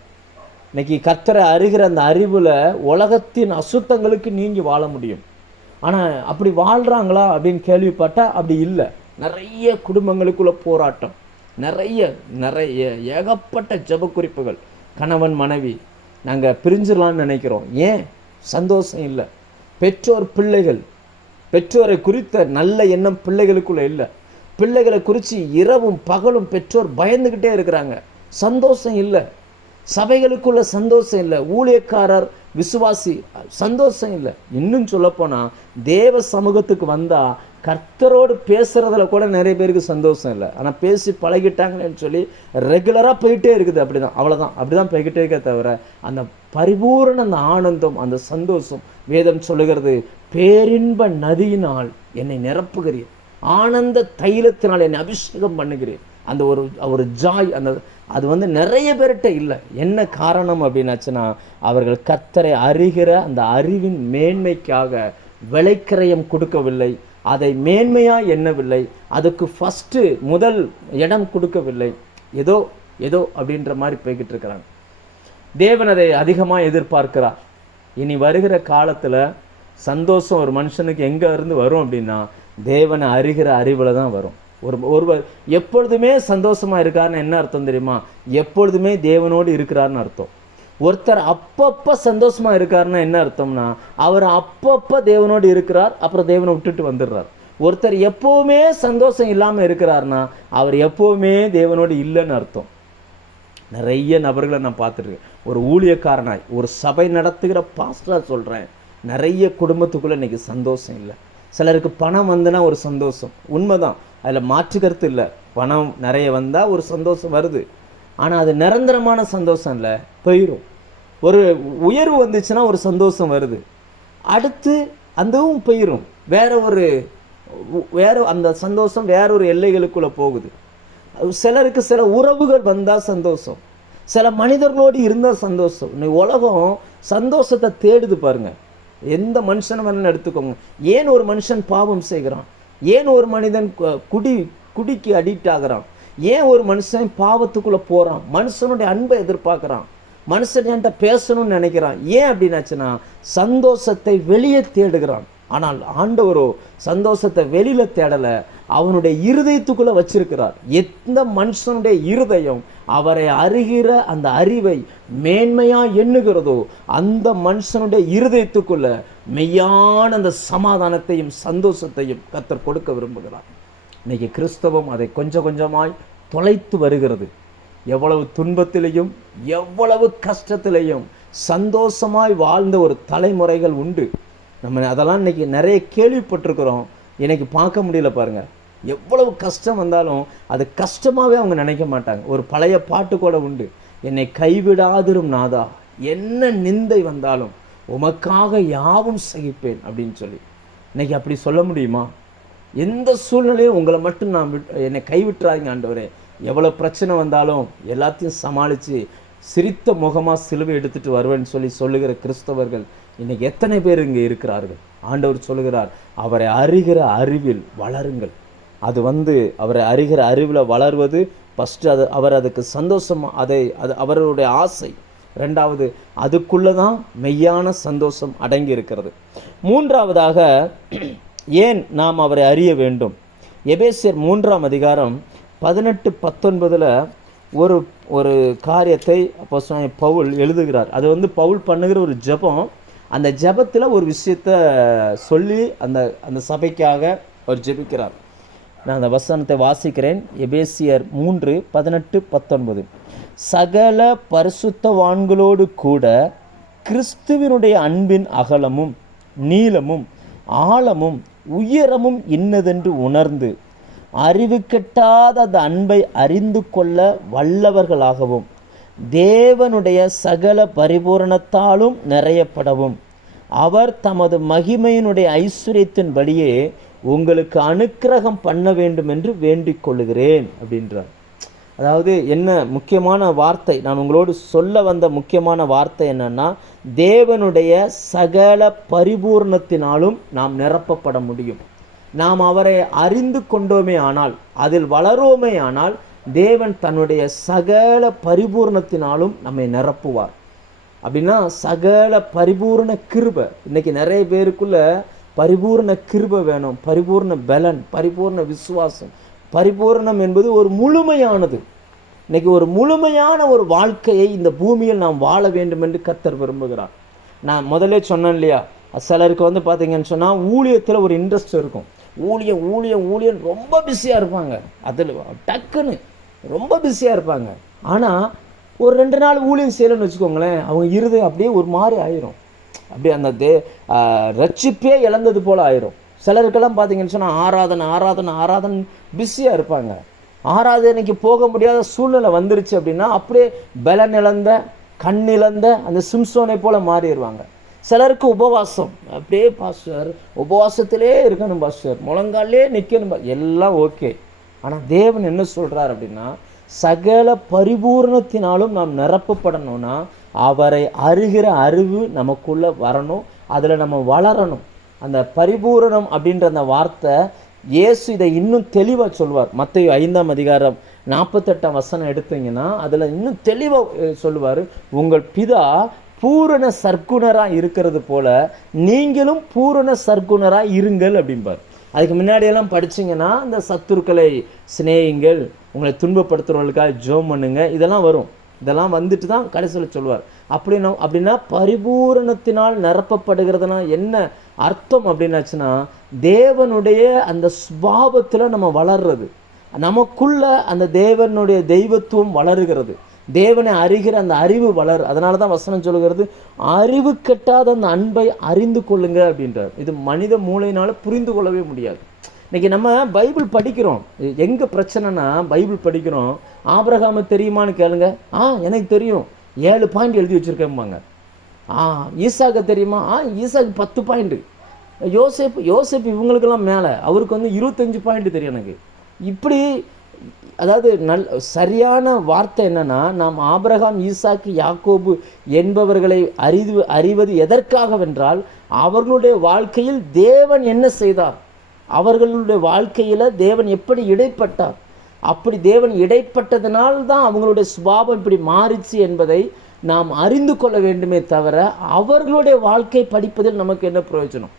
இன்னைக்கு கர்த்தரை அறிகிற அந்த அறிவில் உலகத்தின் அசுத்தங்களுக்கு நீங்கி வாழ முடியும். ஆனால் அப்படி வாழ்கிறாங்களா அப்படின்னு கேள்விப்பட்டால் அப்படி இல்லை. நிறைய குடும்பங்களுக்குள்ள போராட்டம், நிறைய ஏகப்பட்ட ஜெப குறிப்புகள். கணவன் மனைவி நாங்கள் பிரிஞ்சிடலான்னு நினைக்கிறோம். ஏன்? சந்தோஷம் இல்லை. பெற்றோர் பிள்ளைகள், பெற்றோரை குறித்த நல்ல எண்ணம் பிள்ளைகளுக்குள்ள இல்லை. பிள்ளைகளை குறித்து இரவும் பகலும் பெற்றோர் பயந்துக்கிட்டே இருக்கிறாங்க. சந்தோஷம் இல்லை. சபைகளுக்குள்ள சந்தோஷம் இல்லை. ஊழியக்காரர், விசுவாசி சந்தோஷம் இல்லை. இன்னும் சொல்லப்போனால் தேவ சமூகத்துக்கு வந்தால் கர்த்தரோடு பேசுகிறதுல கூட நிறைய பேருக்கு சந்தோஷம் இல்லை. ஆனால் பேசி பழகிட்டாங்களேன்னு சொல்லி ரெகுலராக போயிட்டே இருக்குது. அப்படிதான், அவ்வளோதான், அப்படிதான் போய்கிட்டே இருக்க தவிர அந்த பரிபூரண அந்த ஆனந்தம், அந்த சந்தோஷம், வேதம் சொல்லுகிறது, பேரின்ப நதியினால் என்னை நிரப்புகிறீர், ஆனந்த தைலத்தினால் என்னை அபிஷேகம் பண்ணுகிறேன். அந்த ஒரு ஜாய், அது நிறைய பேர்கிட்ட இல்லை. என்ன காரணம் அப்படின்னாச்சுன்னா, அவர்கள் கர்த்தரை அறிகிற அந்த அறிவின் மேன்மைக்காக விலைக்கிரயம் கொடுக்கவில்லை, அதை மேன்மையாக எண்ணவில்லை, அதுக்கு ஃபஸ்ட்டு முதல் இடம் கொடுக்கவில்லை. ஏதோ அப்படின்ற மாதிரி போய்கிட்டு இருக்கிறாங்க. தேவன் அதை அதிகமாக எதிர்பார்க்கிறார். இனி வருகிற காலத்தில் சந்தோஷம் ஒரு மனுஷனுக்கு எங்கே இருந்து வரும் அப்படின்னா, தேவனை அறிகிற அறிவில் தான் வரும். ஒருவர் எப்பொழுதுமே சந்தோஷமாக இருக்காருன்னு என்ன அர்த்தம் தெரியுமா? எப்பொழுதுமே தேவனோடு இருக்கிறாருன்னு அர்த்தம். ஒருத்தர் அப்பப்போ சந்தோஷமாக இருக்காருன்னா என்ன அர்த்தம்னா, அவர் அப்பப்போ தேவனோடு இருக்கிறார், அப்புறம் தேவனை விட்டுட்டு வந்துடுறார். ஒருத்தர் எப்போவுமே சந்தோஷம் இல்லாமல் இருக்கிறார்னா அவர் எப்போவுமே தேவனோடு இல்லைன்னு அர்த்தம். நிறைய நபர்களை நான் பார்த்துருக்கேன். ஒரு ஊழியக்காரனாய், ஒரு சபை நடத்துகிற பாஸ்டராக சொல்கிறேன், நிறைய குடும்பத்துக்குள்ளே இன்றைக்கி சந்தோஷம் இல்லை. சிலருக்கு பணம் வந்துன்னா ஒரு சந்தோஷம், உண்மைதான், அதில் மாற்று கருத்து இல்லை. பணம் நிறைய வந்தால் ஒரு சந்தோஷம் வருது. ஆனால் அது நிரந்தரமான சந்தோஷம் இல்லை, போயிடும். ஒரு உயர்வு வந்துச்சுன்னா ஒரு சந்தோஷம் வருது, அடுத்து அதுவும் போயிடும். வேற அந்த சந்தோஷம் வேறொரு எல்லைகளுக்குள்ளே போகுது. சிலருக்கு சில உறவுகள் வந்தால் சந்தோஷம், சில மனிதர்களோடு இருந்தால் சந்தோஷம். இன்னைக்கு உலகம் சந்தோஷத்தை தேடுது பாருங்க. எந்த மனுஷன் வேணும்னு எடுத்துக்கோங்க. ஏன் ஒரு மனுஷன் பாவம் செய்கிறான்? ஏன் ஒரு மனிதன் குடிக்கு அடிக்ட் ஆகிறான்? ஏன் ஒரு மனுஷன் பாவத்துக்குள்ளே போகிறான்? மனுஷனுடைய அன்பை எதிர்பார்க்குறான், மனுஷன் என்கிட்ட பேசணும்னு நினைக்கிறான். ஏன் அப்படின்னாச்சுன்னா சந்தோஷத்தை வெளியே தேடுகிறான். ஆனால் ஆண்டவரோ சந்தோஷத்தை வெளியில் தேடலை, அவனுடைய இருதயத்துக்குள்ளே வச்சிருக்கிறார். எந்த மனுஷனுடைய இருதயம் அவரை அறிகிற அந்த அறிவை மேன்மையாக எண்ணுகிறதோ அந்த மனுஷனுடைய இருதயத்துக்குள்ள மெய்யான அந்த சமாதானத்தையும் சந்தோஷத்தையும் கர்த்தர் கொடுக்க விரும்புகிறார். இன்னைக்கு கிறிஸ்தவம் அதை கொஞ்சம் கொஞ்சமாய் தொலைத்து வருகிறது. எவ்வளவு துன்பத்திலையும் எவ்வளவு கஷ்டத்திலையும் சந்தோஷமாய் வாழ்ந்த ஒரு தலைமுறைகள் உண்டு. நம்ம அதெல்லாம் இன்னைக்கு நிறைய கேள்விப்பட்டிருக்கிறோம். இன்னைக்கு பார்க்க முடியல பாருங்க. எவ்வளவு கஷ்டம் வந்தாலும் அது கஷ்டமாகவே அவங்க நினைக்க மாட்டாங்க. ஒரு பழைய பாட்டு கூட உண்டு, என்னை கைவிடாதிரும் நாதா, என்ன நிந்தை வந்தாலும் உமக்காக யாவும் சகிப்பேன் அப்படின்னு சொல்லி. இன்னைக்கு அப்படி சொல்ல முடியுமா? எந்த சூழ்நிலையும் உங்களை மட்டும் என்னை கைவிட்டுறாங்க ஆண்டவரே, எவ்வளோ பிரச்சனை வந்தாலும் எல்லாத்தையும் சமாளித்து சிரித்த முகமாக சிலுவை எடுத்துகிட்டு வருவேன்னு சொல்லுகிற கிறிஸ்தவர்கள் இன்னைக்கு எத்தனை பேர் இங்கே இருக்கிறார்கள்? ஆண்டவர் சொல்லுகிறார், அவரை அறிகிற அறிவில் வளருங்கள். அது அவரை அறிகிற அறிவில் வளர்வது ஃபஸ்ட்டு. அவர் அதுக்கு சந்தோஷம், அது அவருடைய ஆசை. ரெண்டாவது, அதுக்குள்ளே தான் மெய்யான சந்தோஷம் அடங்கி இருக்கிறது. மூன்றாவதாக, ஏன் நாம் அவரை அறிய வேண்டும்? எபேசியர் 3ஆம் அதிகாரம் 18-19 ஒரு காரியத்தை அப்போஸ்தலனாகிய பவுல் எழுதுகிறார். அது பவுல் பண்ணுகிற ஒரு ஜெபம். அந்த ஜெபத்தில் ஒரு விஷயத்தை சொல்லி அந்த சபைக்காக அவர் ஜெபிக்கிறார். நான் அந்த வசனத்தை வாசிக்கிறேன். எபேசியர் 3:18-19. சகல பரிசுத்தவான்களோடு கூட கிறிஸ்துவினுடைய அன்பின் அகலமும் நீளமும் ஆழமும் உயரமும் இன்னதென்று உணர்ந்து அறிவு கெட்டாத அந்த அன்பை அறிந்து கொள்ள வல்லவர்களாகவும் தேவனுடைய சகல பரிபூரணத்தாலும் நிறையப்படவும் அவர் தமது மகிமையினுடைய ஐஸ்வர்யத்தின்படியே உங்களுக்கு அனுக்கிரகம் பண்ண வேண்டும் என்று வேண்டிக் கொள்ளுகிறேன் அப்படின்றார். அதாவது என்ன முக்கியமான வார்த்தை, நான் உங்களோடு சொல்ல வந்த முக்கியமான வார்த்தை என்னன்னா, தேவனுடைய சகல பரிபூர்ணத்தினாலும் நாம் நிரப்பப்பட முடியும். நாம் அவரை அறிந்து கொண்டோமே ஆனால், அதில் வளரோமே ஆனால், தேவன் தன்னுடைய சகல பரிபூர்ணத்தினாலும் நம்மை நிரப்புவார். அப்படின்னா சகல பரிபூர்ண கிருபை. இன்னைக்கு நிறைய பேருக்குள்ள பரிபூர்ண கிருபை வேணும், பரிபூர்ண பலன், பரிபூர்ண விசுவாசம். பரிபூர்ணம் என்பது ஒரு முழுமையானது. இன்னைக்கு ஒரு முழுமையான ஒரு வாழ்க்கையை இந்த பூமியில் நாம் வாழ வேண்டும் என்று கர்த்தர் விரும்புகிறார். நான் முதல்ல சொன்னேன் இல்லையா, சிலருக்கு பார்த்தீங்கன்னு சொன்னால் ஊழியத்தில் ஒரு இன்ட்ரெஸ்ட் இருக்கும். ஊழியம் ரொம்ப பிஸியாக இருப்பாங்க. அதில் டக்குன்னு ரொம்ப பிஸியாக இருப்பாங்க. ஆனால் ஒரு 2 நாள் ஊழியம் செய்யலைன்னு வச்சுக்கோங்களேன், அவங்க இருதயம் அப்படியே ஒரு மாதிரி ஆயிரும். அப்படியே அந்த ரட்சிப்பே இழந்தது போல் ஆயிரும். சிலருக்கெல்லாம் பார்த்தீங்கன்னு சொன்னால் ஆராதனை பிஸியாக இருப்பாங்க. ஆராதனைக்கு போக முடியாத சூழ்நிலை வந்துருச்சு அப்படின்னா அப்படியே பலன் இழந்த, கண் இழந்த அந்த சிம்சோனை போல் மாறிடுவாங்க. சிலருக்கு உபவாசம், அப்படியே பாஸ்டர் உபவாசத்திலே இருக்கணும் பாஸ்டர், முழங்காலே நிற்கணும், எல்லாம் ஓகே. ஆனால் தேவன் என்ன சொல்கிறார் அப்படின்னா, சகல பரிபூர்ணத்தினாலும் நாம் நிரப்பப்படணும்னா அவரை அறிகிற அறிவு நமக்குள்ளே வரணும், அதில் நம்ம வளரணும். அந்த பரிபூரணம் அப்படின்ற அந்த வார்த்தை இயேசு இதை இன்னும் தெளிவாக சொல்வார். மத்தேயு 5ஆம் அதிகாரம் 48ஆம் வசனம் எடுத்தீங்கன்னா அதில் இன்னும் தெளிவாக சொல்லுவார், உங்கள் பிதா பூரண சர்க்குணராக இருக்கிறது போல நீங்களும் பூரண சர்க்குணராக இருங்கள் அப்படிம்பார். அதுக்கு முன்னாடியெல்லாம் படிச்சிங்கன்னா இந்த சத்துருக்களை சிநேகிங்கள், உங்களை துன்பப்படுத்துகிறவர்களுக்காக ஜெபம் பண்ணுங்க, இதெல்லாம் வரும். இதெல்லாம் வந்துட்டு தான் கடைசியில் சொல்லுவார். அப்படின்னா பரிபூரணத்தினால் நிரப்பப்படுகிறதுனா என்ன அர்த்தம் அப்படின்னாச்சுன்னா, தேவனுடைய அந்த சுபாவத்தில் நம்ம வளர்றது, நமக்குள்ள அந்த தேவனுடைய தெய்வத்துவம் வளருகிறது, தேவனை அறிகிற அந்த அறிவு வளர். அதனால தான் வசனம் சொல்லுகிறது, அறிவு கெட்டாத அந்த அன்பை அறிந்து கொள்ளுங்க அப்படின்றார். இது மனித மூளையினால புரிந்து கொள்ளவே முடியாது. இன்னைக்கு நம்ம பைபிள் படிக்கிறோம், எங்கே பிரச்சனைனா பைபிள் படிக்கிறோம், ஆபிரகாமை தெரியுமான்னு கேளுங்க, எனக்கு தெரியும், 7 பாயிண்ட் எழுதி வச்சுருக்கேம்பாங்க. ஈசாக்கு தெரியுமா? ஈசாக்கு 10 பாயிண்ட். யோசேப்பு இவங்களுக்கெல்லாம் மேலே, அவருக்கு 25 பாயிண்ட் தெரியும் எனக்கு. இப்படி அதாவது சரியான வார்த்தை என்னன்னா, நாம் ஆபிரகாம், ஈசாக்கு, யாக்கோபு என்பவர்களை அறிவது எதற்காகவென்றால், அவர்களுடைய வாழ்க்கையில் தேவன் என்ன செய்தார், அவர்களுடைய வாழ்க்கையில் தேவன் எப்படி இடைப்பட்டார், அப்படி தேவன் இடைப்பட்டதனால்தான் அவங்களுடைய சுபாவம் இப்படி மாறிச்சு என்பதை நாம் அறிந்து கொள்ள வேண்டுமே தவிர அவர்களுடைய வாழ்க்கை படிப்பதில் நமக்கு என்ன பிரயோஜனம்?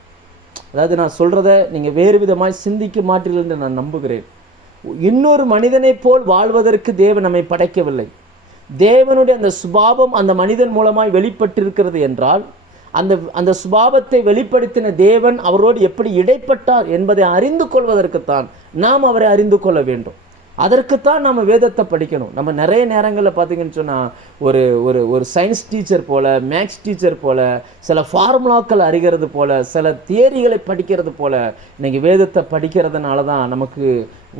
அதாவது நான் சொல்கிறத நீங்கள் வேறு விதமாய் சிந்திக்க மாட்டீர்கள் என்று நான் நம்புகிறேன். இன்னொரு மனிதனை போல் வாழ்வதற்கு தேவன் நம்மை படைக்கவில்லை. தேவனுடைய அந்த சுபாவம் அந்த மனிதன் மூலமாய் வெளிப்பட்டிருக்கிறது என்றால், அந்த சுபாவத்தை வெளிப்படுத்தின தேவன் அவரோடு எப்படி இடைப்பட்டார் என்பதை அறிந்து கொள்வதற்குத்தான் நாம் அவரை அறிந்து கொள்ள வேண்டும். அதற்குத்தான் நம்ம வேதத்தை படிக்கணும். நம்ம நிறைய நேரங்களில் பார்த்தீங்கன்னு சொன்னால் ஒரு சயின்ஸ் டீச்சர் போல், மேக்ஸ் டீச்சர் போல், சில ஃபார்முலாக்கள் அறிகிறது போல், சில தியரிகளை படிக்கிறது போல் இன்றைக்கி வேதத்தை படிக்கிறதுனால தான் நமக்கு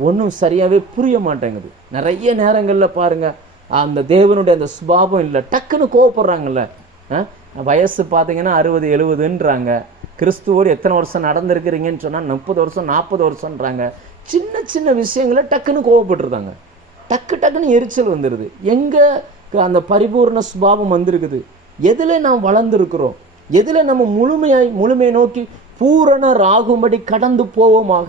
ஒன்றும் சரியாகவே புரிய மாட்டேங்குது. நிறைய நேரங்களில் பாருங்கள், அந்த தேவனுடைய அந்த சுபாவம் இல்லை, டக்குன்னு கோவப்படுறாங்கல்ல. வயசு பார்த்தீங்கன்னா 60-70ன்றாங்க. கிறிஸ்துவோடு எத்தனை வருஷம் நடந்திருக்கிறீங்கன்னு சொன்னால் 30 வருஷம் 40 வருஷன்றாங்க. சின்ன சின்ன விஷயங்களை டக்குன்னு கோவப்பட்டுருந்தாங்க, டக்குன்னு எரிச்சல் வந்துடுது. எங்கே அந்த பரிபூர்ண சுபாவம் வந்திருக்குது? எதில் நாம் வளர்ந்துருக்கிறோம்? எதில் நம்ம முழுமையை நோக்கி பூரணராகும்படி கடந்து போவோமாக.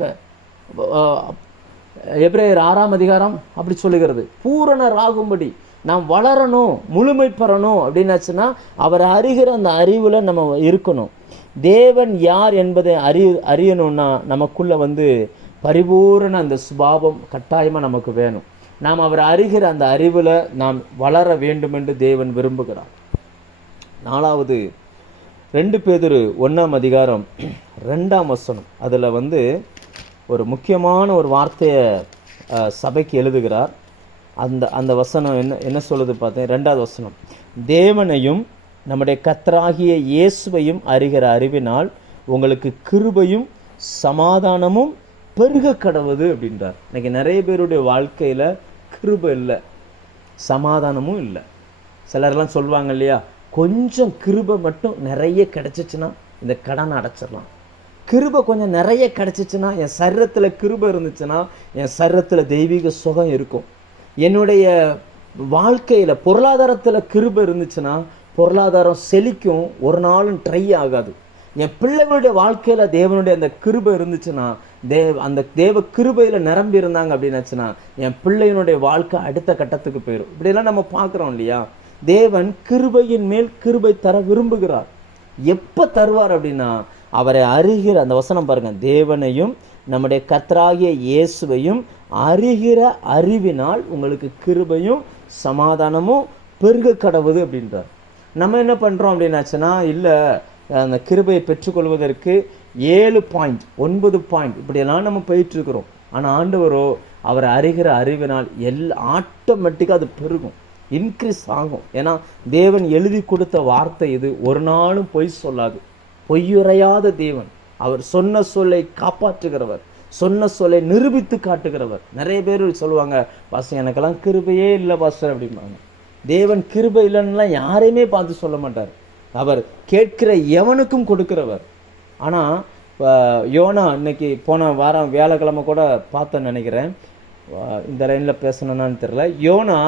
எபிரேயர் 6ஆம் அதிகாரம் அப்படி சொல்லுகிறது. பூரணராகும்படி நாம் வளரணும், முழுமை பெறணும் அப்படின்னாச்சுன்னா அவர் அறிகிற அந்த அறிவில் நம்ம இருக்கணும். தேவன் யார் என்பதை அறியணும்னா நமக்குள்ள பரிபூரண அந்த சுபாவம் கட்டாயமாக நமக்கு வேணும். நாம் அவர் அறிகிற அந்த அறிவில் நாம் வளர வேண்டும் என்று தேவன் விரும்புகிறார். 4வது 2 பேதுரு 1ஆம் அதிகாரம் 2ஆம் வசனம். அதில் ஒரு முக்கியமான ஒரு வார்த்தையை சபைக்கு எழுதுகிறார். அந்த வசனம் என்ன சொல்லுது பார்த்தேன். 2வது வசனம், தேவனையும் நம்முடைய கர்த்தராகிய இயேசுவையும் அறிகிற அறிவினால் உங்களுக்கு கிருபையும் சமாதானமும் பெருக கடவுது அப்படின்றார். இன்னைக்கு நிறைய பேருடைய வாழ்க்கையில் கிருபை இல்லை, சமாதானமும் இல்லை. சிலர்லாம் சொல்லுவாங்க இல்லையா, கொஞ்சம் கிருபை மட்டும் நிறைய கிடச்சிச்சுன்னா இந்த கடனை அடைச்சிடலாம். கிருபை கொஞ்சம் நிறைய கிடச்சிச்சுன்னா, என் சரீரத்தில் கிருபை இருந்துச்சுன்னா என் சரீரத்தில் தெய்வீக சுகம் இருக்கும். என்னுடைய வாழ்க்கையில் பொருளாதாரத்தில் கிருபை இருந்துச்சுன்னா பொருளாதாரம் செழிக்கும், ஒரு நாளும் ட்ரை ஆகாது. என் பிள்ளைகளுடைய வாழ்க்கையில் தேவனுடைய அந்த கிருபை இருந்துச்சுன்னா, அந்த தேவ கிருபையில் நிரம்பி இருந்தாங்க அப்படின்னாச்சுன்னா என் பிள்ளையினுடைய வாழ்க்கை அடுத்த கட்டத்துக்கு போயிடும். இப்படியெல்லாம் நம்ம பார்க்குறோம் இல்லையா. தேவன் கிருபையின் மேல் கிருபை தர விரும்புகிறார். எப்போ தருவார் அப்படின்னா, அவரை அறிகிற அந்த வசனம் பாருங்க, தேவனையும் நம்முடைய கர்த்தராகிய இயேசுவையும் அறிகிற அறிவினால் உங்களுக்கு கிருபையும் சமாதானமும் பெருக கடவுது அப்படின்றார். நம்ம என்ன பண்ணுறோம் அப்படின்னாச்சுன்னா, இல்லை அந்த கிருபையை பெற்றுக்கொள்வதற்கு 7 பாயிண்ட் 9 பாயிண்ட் இப்படியெல்லாம் நம்ம போயிட்டுருக்குறோம். ஆனால் ஆண்டவரோ அவரை அறிகிற அறிவினால் ஆட்டோமேட்டிக்காக அது பெருகும், இன்க்ரீஸ் ஆகும். ஏன்னா தேவன் எழுதி கொடுத்த வார்த்தை இது, ஒரு நாளும் பொய் சொல்லாது, பொய்யுரையாத தேவன். அவர் சொன்ன சொல்லை காப்பாற்றுகிறவர், சொன்ன சொல்லை நிரூபித்து காட்டுகிறவர். நிறைய பேர் சொல்லுவாங்க, பாஸ்டர் எனக்கெல்லாம் கிருபையே இல்லை பாஸ்டர் அப்படிம்பாங்க. தேவன் கிருபை இல்லைன்னா யாரையுமே பார்த்து சொல்ல மாட்டார். அவர் கேட்கிற எவனுக்கும் கொடுக்கிறவர். ஆனால் யோனா இன்னைக்கு போன வாரம் வியாழக்கிழமை கூட பார்த்தேன்னு நினைக்கிறேன், இந்த லைனில் பேசணுன்னான்னு தெரியல. யோனா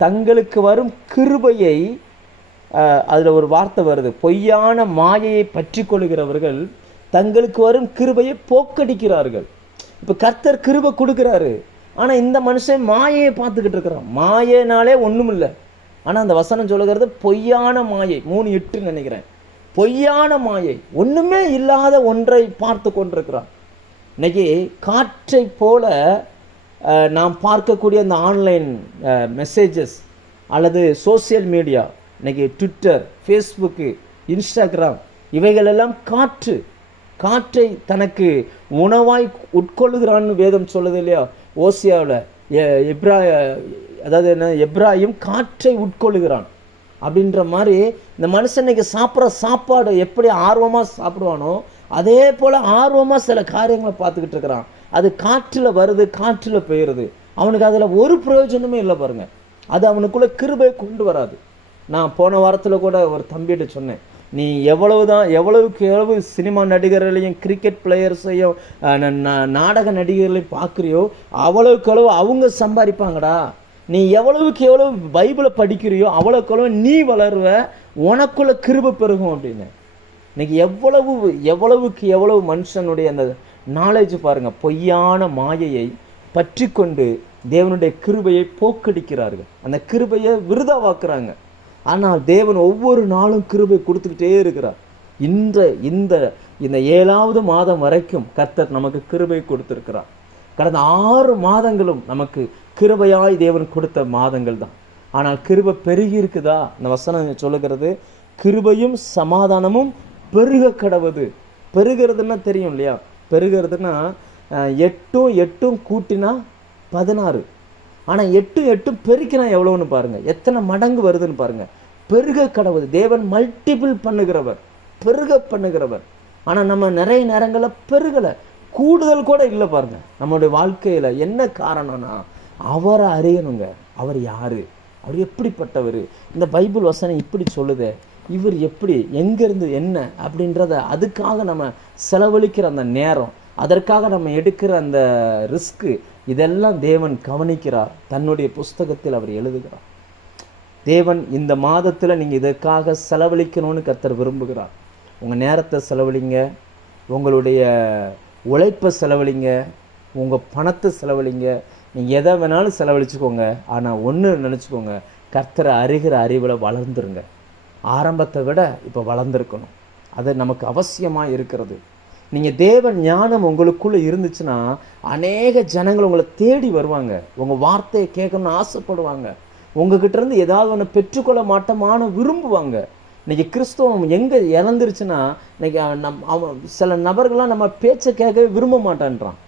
தங்களுக்கு வரும் கிருபையை, அதில் ஒரு வார்த்தை வருது, பொய்யான மாயையை பற்றி கொள்கிறவர்கள் தங்களுக்கு வரும் கிருபையை போக்கடிக்கிறார்கள். இப்போ கர்த்தர் கிருபை கொடுக்குறாரு, ஆனால் இந்த மனுஷன் மாயையை பார்த்துக்கிட்டு இருக்கிறான். மாயைனாலே ஒன்றும் இல்லை. ஆனால் அந்த வசனம் சொல்லுகிறது பொய்யான மாயை. 3:8 நினைக்கிறேன். பொய்யான மாயை, ஒன்றுமே இல்லாத ஒன்றை பார்த்து கொண்டிருக்கிறான். இன்னைக்கு காற்றை போல நாம் பார்க்கக்கூடிய அந்த ஆன்லைன் மெசேஜஸ் அல்லது சோசியல் மீடியா, இன்னைக்கு ட்விட்டர், ஃபேஸ்புக்கு, இன்ஸ்டாகிராம், இவைகளெல்லாம் காற்றை தனக்கு உணவாய் உட்கொள்ளுகிறான்னு வேதம் சொல்லுது இல்லையா. ஓசியாவில் எப்ராயிம் காற்றை உட்கொள்ளுகிறான் அப்படின்ற மாதிரி இந்த மனுஷன் இன்னைக்கு சாப்பிட்ற சாப்பாடு எப்படி ஆர்வமாக சாப்பிடுவானோ அதே போல் ஆர்வமாக சில காரியங்களை பார்த்துக்கிட்டு இருக்கிறான். அது காற்றில் வருது, காற்றில் போயிடுது. அவனுக்கு அதில் ஒரு பிரயோஜனமே இல்லை பாருங்க. அது அவனுக்குள்ளே கிருபை கொண்டு வராது. நான் போன வாரத்தில் கூட ஒரு தம்பிகிட்ட சொன்னேன், நீ எவ்வளவுக்கு எவ்வளவு சினிமா நடிகர்களையும் கிரிக்கெட் பிளேயர்ஸையும் நாடக நடிகர்களையும் பார்க்குறியோ அவ்வளவுக்கு அளவு அவங்க சம்பாதிப்பாங்கடா. நீ எவ்வளவுக்கு எவ்வளவு பைபிளை படிக்கிறியோ அவ்வளவுக்கு எவ்வளவு நீ வளருவ, உனக்குள்ள கிருபை பெருகும் அப்படின்னு. இன்னைக்கு எவ்வளவுக்கு எவ்வளவு மனுஷனுடைய அந்த நாலேஜ் பாருங்க, பொய்யான மாயையை பற்றி கொண்டு தேவனுடைய கிருபையை போக்கடிக்கிறார்கள், அந்த கிருபையை விருதாவாக்குறாங்க. ஆனால் தேவன் ஒவ்வொரு நாளும் கிருபை கொடுத்துக்கிட்டே இருக்கிறார். இந்த 7வது மாதம் வரைக்கும் கர்த்தர் நமக்கு கிருபை கொடுத்திருக்கிறார். கடந்த 6 மாதங்களும் நமக்கு கிருபையாய் தேவன் கொடுத்த மாதங்கள் தான். ஆனால் கிருபை பெருகி இருக்குதா? இந்த வசனம் சொல்லுகிறது, கிருபையும் சமாதானமும் பெருக கடவுது. பெருகிறதுன்னா தெரியும் இல்லையா, பெருகிறதுனா 8 கூட்டினா 16. ஆனால் 8 பெருக்கினா எவ்வளோன்னு பாருங்க, எத்தனை மடங்கு வருதுன்னு பாருங்க. பெருக கடவுது. தேவன் மல்டிபிள் பண்ணுகிறவர், பெருக பண்ணுகிறவர். ஆனால் நம்ம நிறைய நேரங்களில் பெருகலை, கூடுதல் கூட இல்லை பாருங்க நம்மளுடைய வாழ்க்கையில். என்ன காரணம்னா அவரை அறியணுங்க. அவர் யாரு, அவர் எப்படிப்பட்டவர், இந்த பைபிள் வசனம் இப்படி சொல்லுது, இவர் எப்படி, எங்கேருந்து என்ன அப்படின்றத அதுக்காக நம்ம செலவழிக்கிற அந்த நேரம், அதற்காக நம்ம எடுக்கிற அந்த ரிஸ்க்கு, இதெல்லாம் தேவன் கவனிக்கிறார். தன்னுடைய புஸ்தகத்தில் அவர் எழுதுகிறார். தேவன் இந்த மாதத்தில் நீங்கள் இதற்காக செலவழிக்கணும்னு கர்த்தர் விரும்புகிறார். உங்கள் நேரத்தை செலவழிங்க, உங்களுடைய உழைப்பை செலவழிங்க, உங்கள் பணத்தை செலவழிங்க, நீங்கள் எதை வேணாலும் செலவழிச்சுக்கோங்க. ஆனால் ஒன்று நினச்சிக்கோங்க, கர்த்தரை அறிகிற அறிவில் வளர்ந்துருங்க. ஆரம்பத்தை விட இப்போ வளர்ந்துருக்கணும். அது நமக்கு அவசியமாக இருக்கிறது. நீங்கள் தேவ ஞானம் உங்களுக்குள்ளே இருந்துச்சுன்னா அநேக ஜனங்கள் உங்களை தேடி வருவாங்க, உங்கள் வார்த்தையை கேட்கணும்னு ஆசைப்படுவாங்க, உங்ககிட்டேருந்து ஏதாவது ஒன்று பெற்றுக்கொள்ள மாட்டோமான விரும்புவாங்க. இன்றைக்கி கிறிஸ்தவம் எங்கே இறந்துருச்சுன்னா, இன்றைக்கி சில நபர்கள்லாம் நம்ம பேச்சை கேட்கவே விரும்ப மாட்டேன்றான்.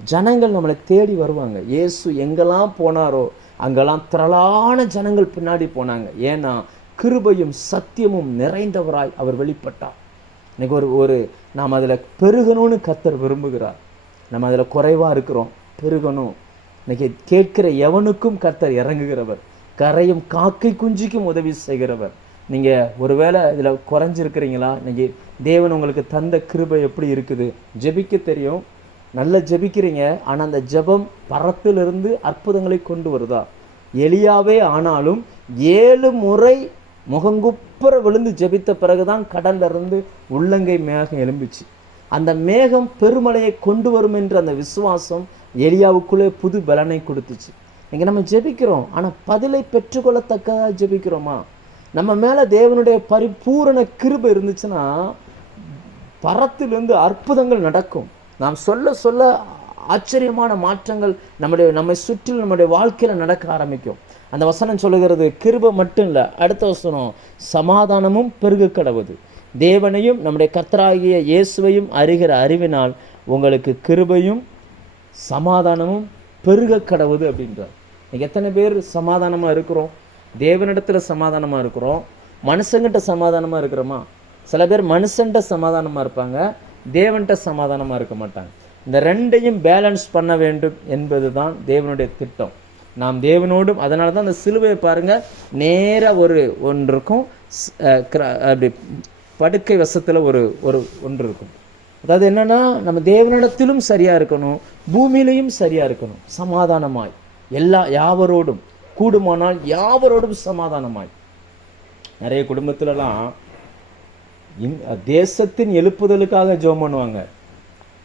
ஜனங்கள் நம்மளை தேடி வருவாங்க. இயேசு எங்கெல்லாம் போனாரோ அங்கெல்லாம் திரளான ஜனங்கள் பின்னாடி போனாங்க. ஏன்னா கிருபையும் சத்தியமும் நிறைந்தவராய் அவர் வெளிப்பட்டார். இன்னைக்கு ஒரு நாம் அதில் பெருகணும்னு கர்த்தர் விரும்புகிறார். நம்ம அதில் குறைவாக இருக்கிறோம், பெருகணும். இன்னைக்கு கேட்கிற எவனுக்கும் கர்த்தர் இறங்குகிறவர், கரையும் காக்கை குஞ்சிக்கும் உதவி செய்கிறவர். நீங்கள் ஒருவேளை இதில் குறைஞ்சிருக்கிறீங்களா? இன்னைக்கு தேவன் உங்களுக்கு தந்த கிருபை எப்படி இருக்குது? ஜெபிக்க தெரியும், நல்லா ஜெபிக்கிறீங்க, ஆனால் அந்த ஜெபம் பரத்திலிருந்து அற்புதங்களை கொண்டு வருதா? எலியாவே ஆனாலும் 7 முறை முகங்குப்புற விழுந்து ஜெபித்த பிறகுதான் கடல்ல இருந்து உள்ளங்கை மேகம் எழும்பிச்சு. அந்த மேகம் பெருமழையை கொண்டு வரும் என்ற அந்த விசுவாசம் எலியாவுக்குள்ளே புது பலனை கொடுத்துச்சு. இங்கே நம்ம ஜெபிக்கிறோம், ஆனால் பதிலை பெற்றுக்கொள்ளத்தக்கதாக ஜெபிக்கிறோமா? நம்ம மேலே தேவனுடைய பரிபூரண கிருபை இருந்துச்சுன்னா பரத்திலிருந்து அற்புதங்கள் நடக்கும். நாம் சொல்ல சொல்ல ஆச்சரியமான மாற்றங்கள் நம்மை சுற்றிலும் நம்முடைய வாழ்க்கையில் நடக்க ஆரம்பிக்கும். அந்த வசனம் சொல்லுகிறது, கிருபை மட்டும் இல்லை, அடுத்த வசனம் சமாதானமும் பெருக கடவுது. தேவனையும் நம்முடைய கர்த்தராகிய இயேசுவையும் அறிகிற அறிவினால் உங்களுக்கு கிருபையும் சமாதானமும் பெருக கடவுது அப்படின்றார். எத்தனை பேர் சமாதானமாக இருக்கிறோம்? தேவனிடத்தில் சமாதானமாக இருக்கிறோம், மனுஷங்கிட்ட சமாதானமாக இருக்கிறோமா? சில பேர் மனுஷன்கிட்ட சமாதானமாக இருப்பாங்க, தேவன்கிட்ட சமாதானமாக இருக்க மாட்டாங்க. இந்த ரெண்டையும் பேலன்ஸ் பண்ண வேண்டும் என்பது தான் தேவனுடைய திட்டம். நாம் தேவனோடும், அதனால தான் அந்த சிலுவையை பாருங்கள், நேராக ஒன்று இருக்கும், அப்படி படுக்கை வசத்தில் ஒன்று இருக்கும். அதாவது என்னென்னா, நம்ம தேவனிடத்திலும் சரியாக இருக்கணும், பூமியிலையும் சரியாக இருக்கணும், சமாதானமாய் யாவரோடும், கூடுமானால் யாவரோடும் சமாதானமாய். நிறைய குடும்பத்திலலாம் தேசத்தின் எழுப்புதலுக்காக ஜெபம் பண்ணுவாங்க,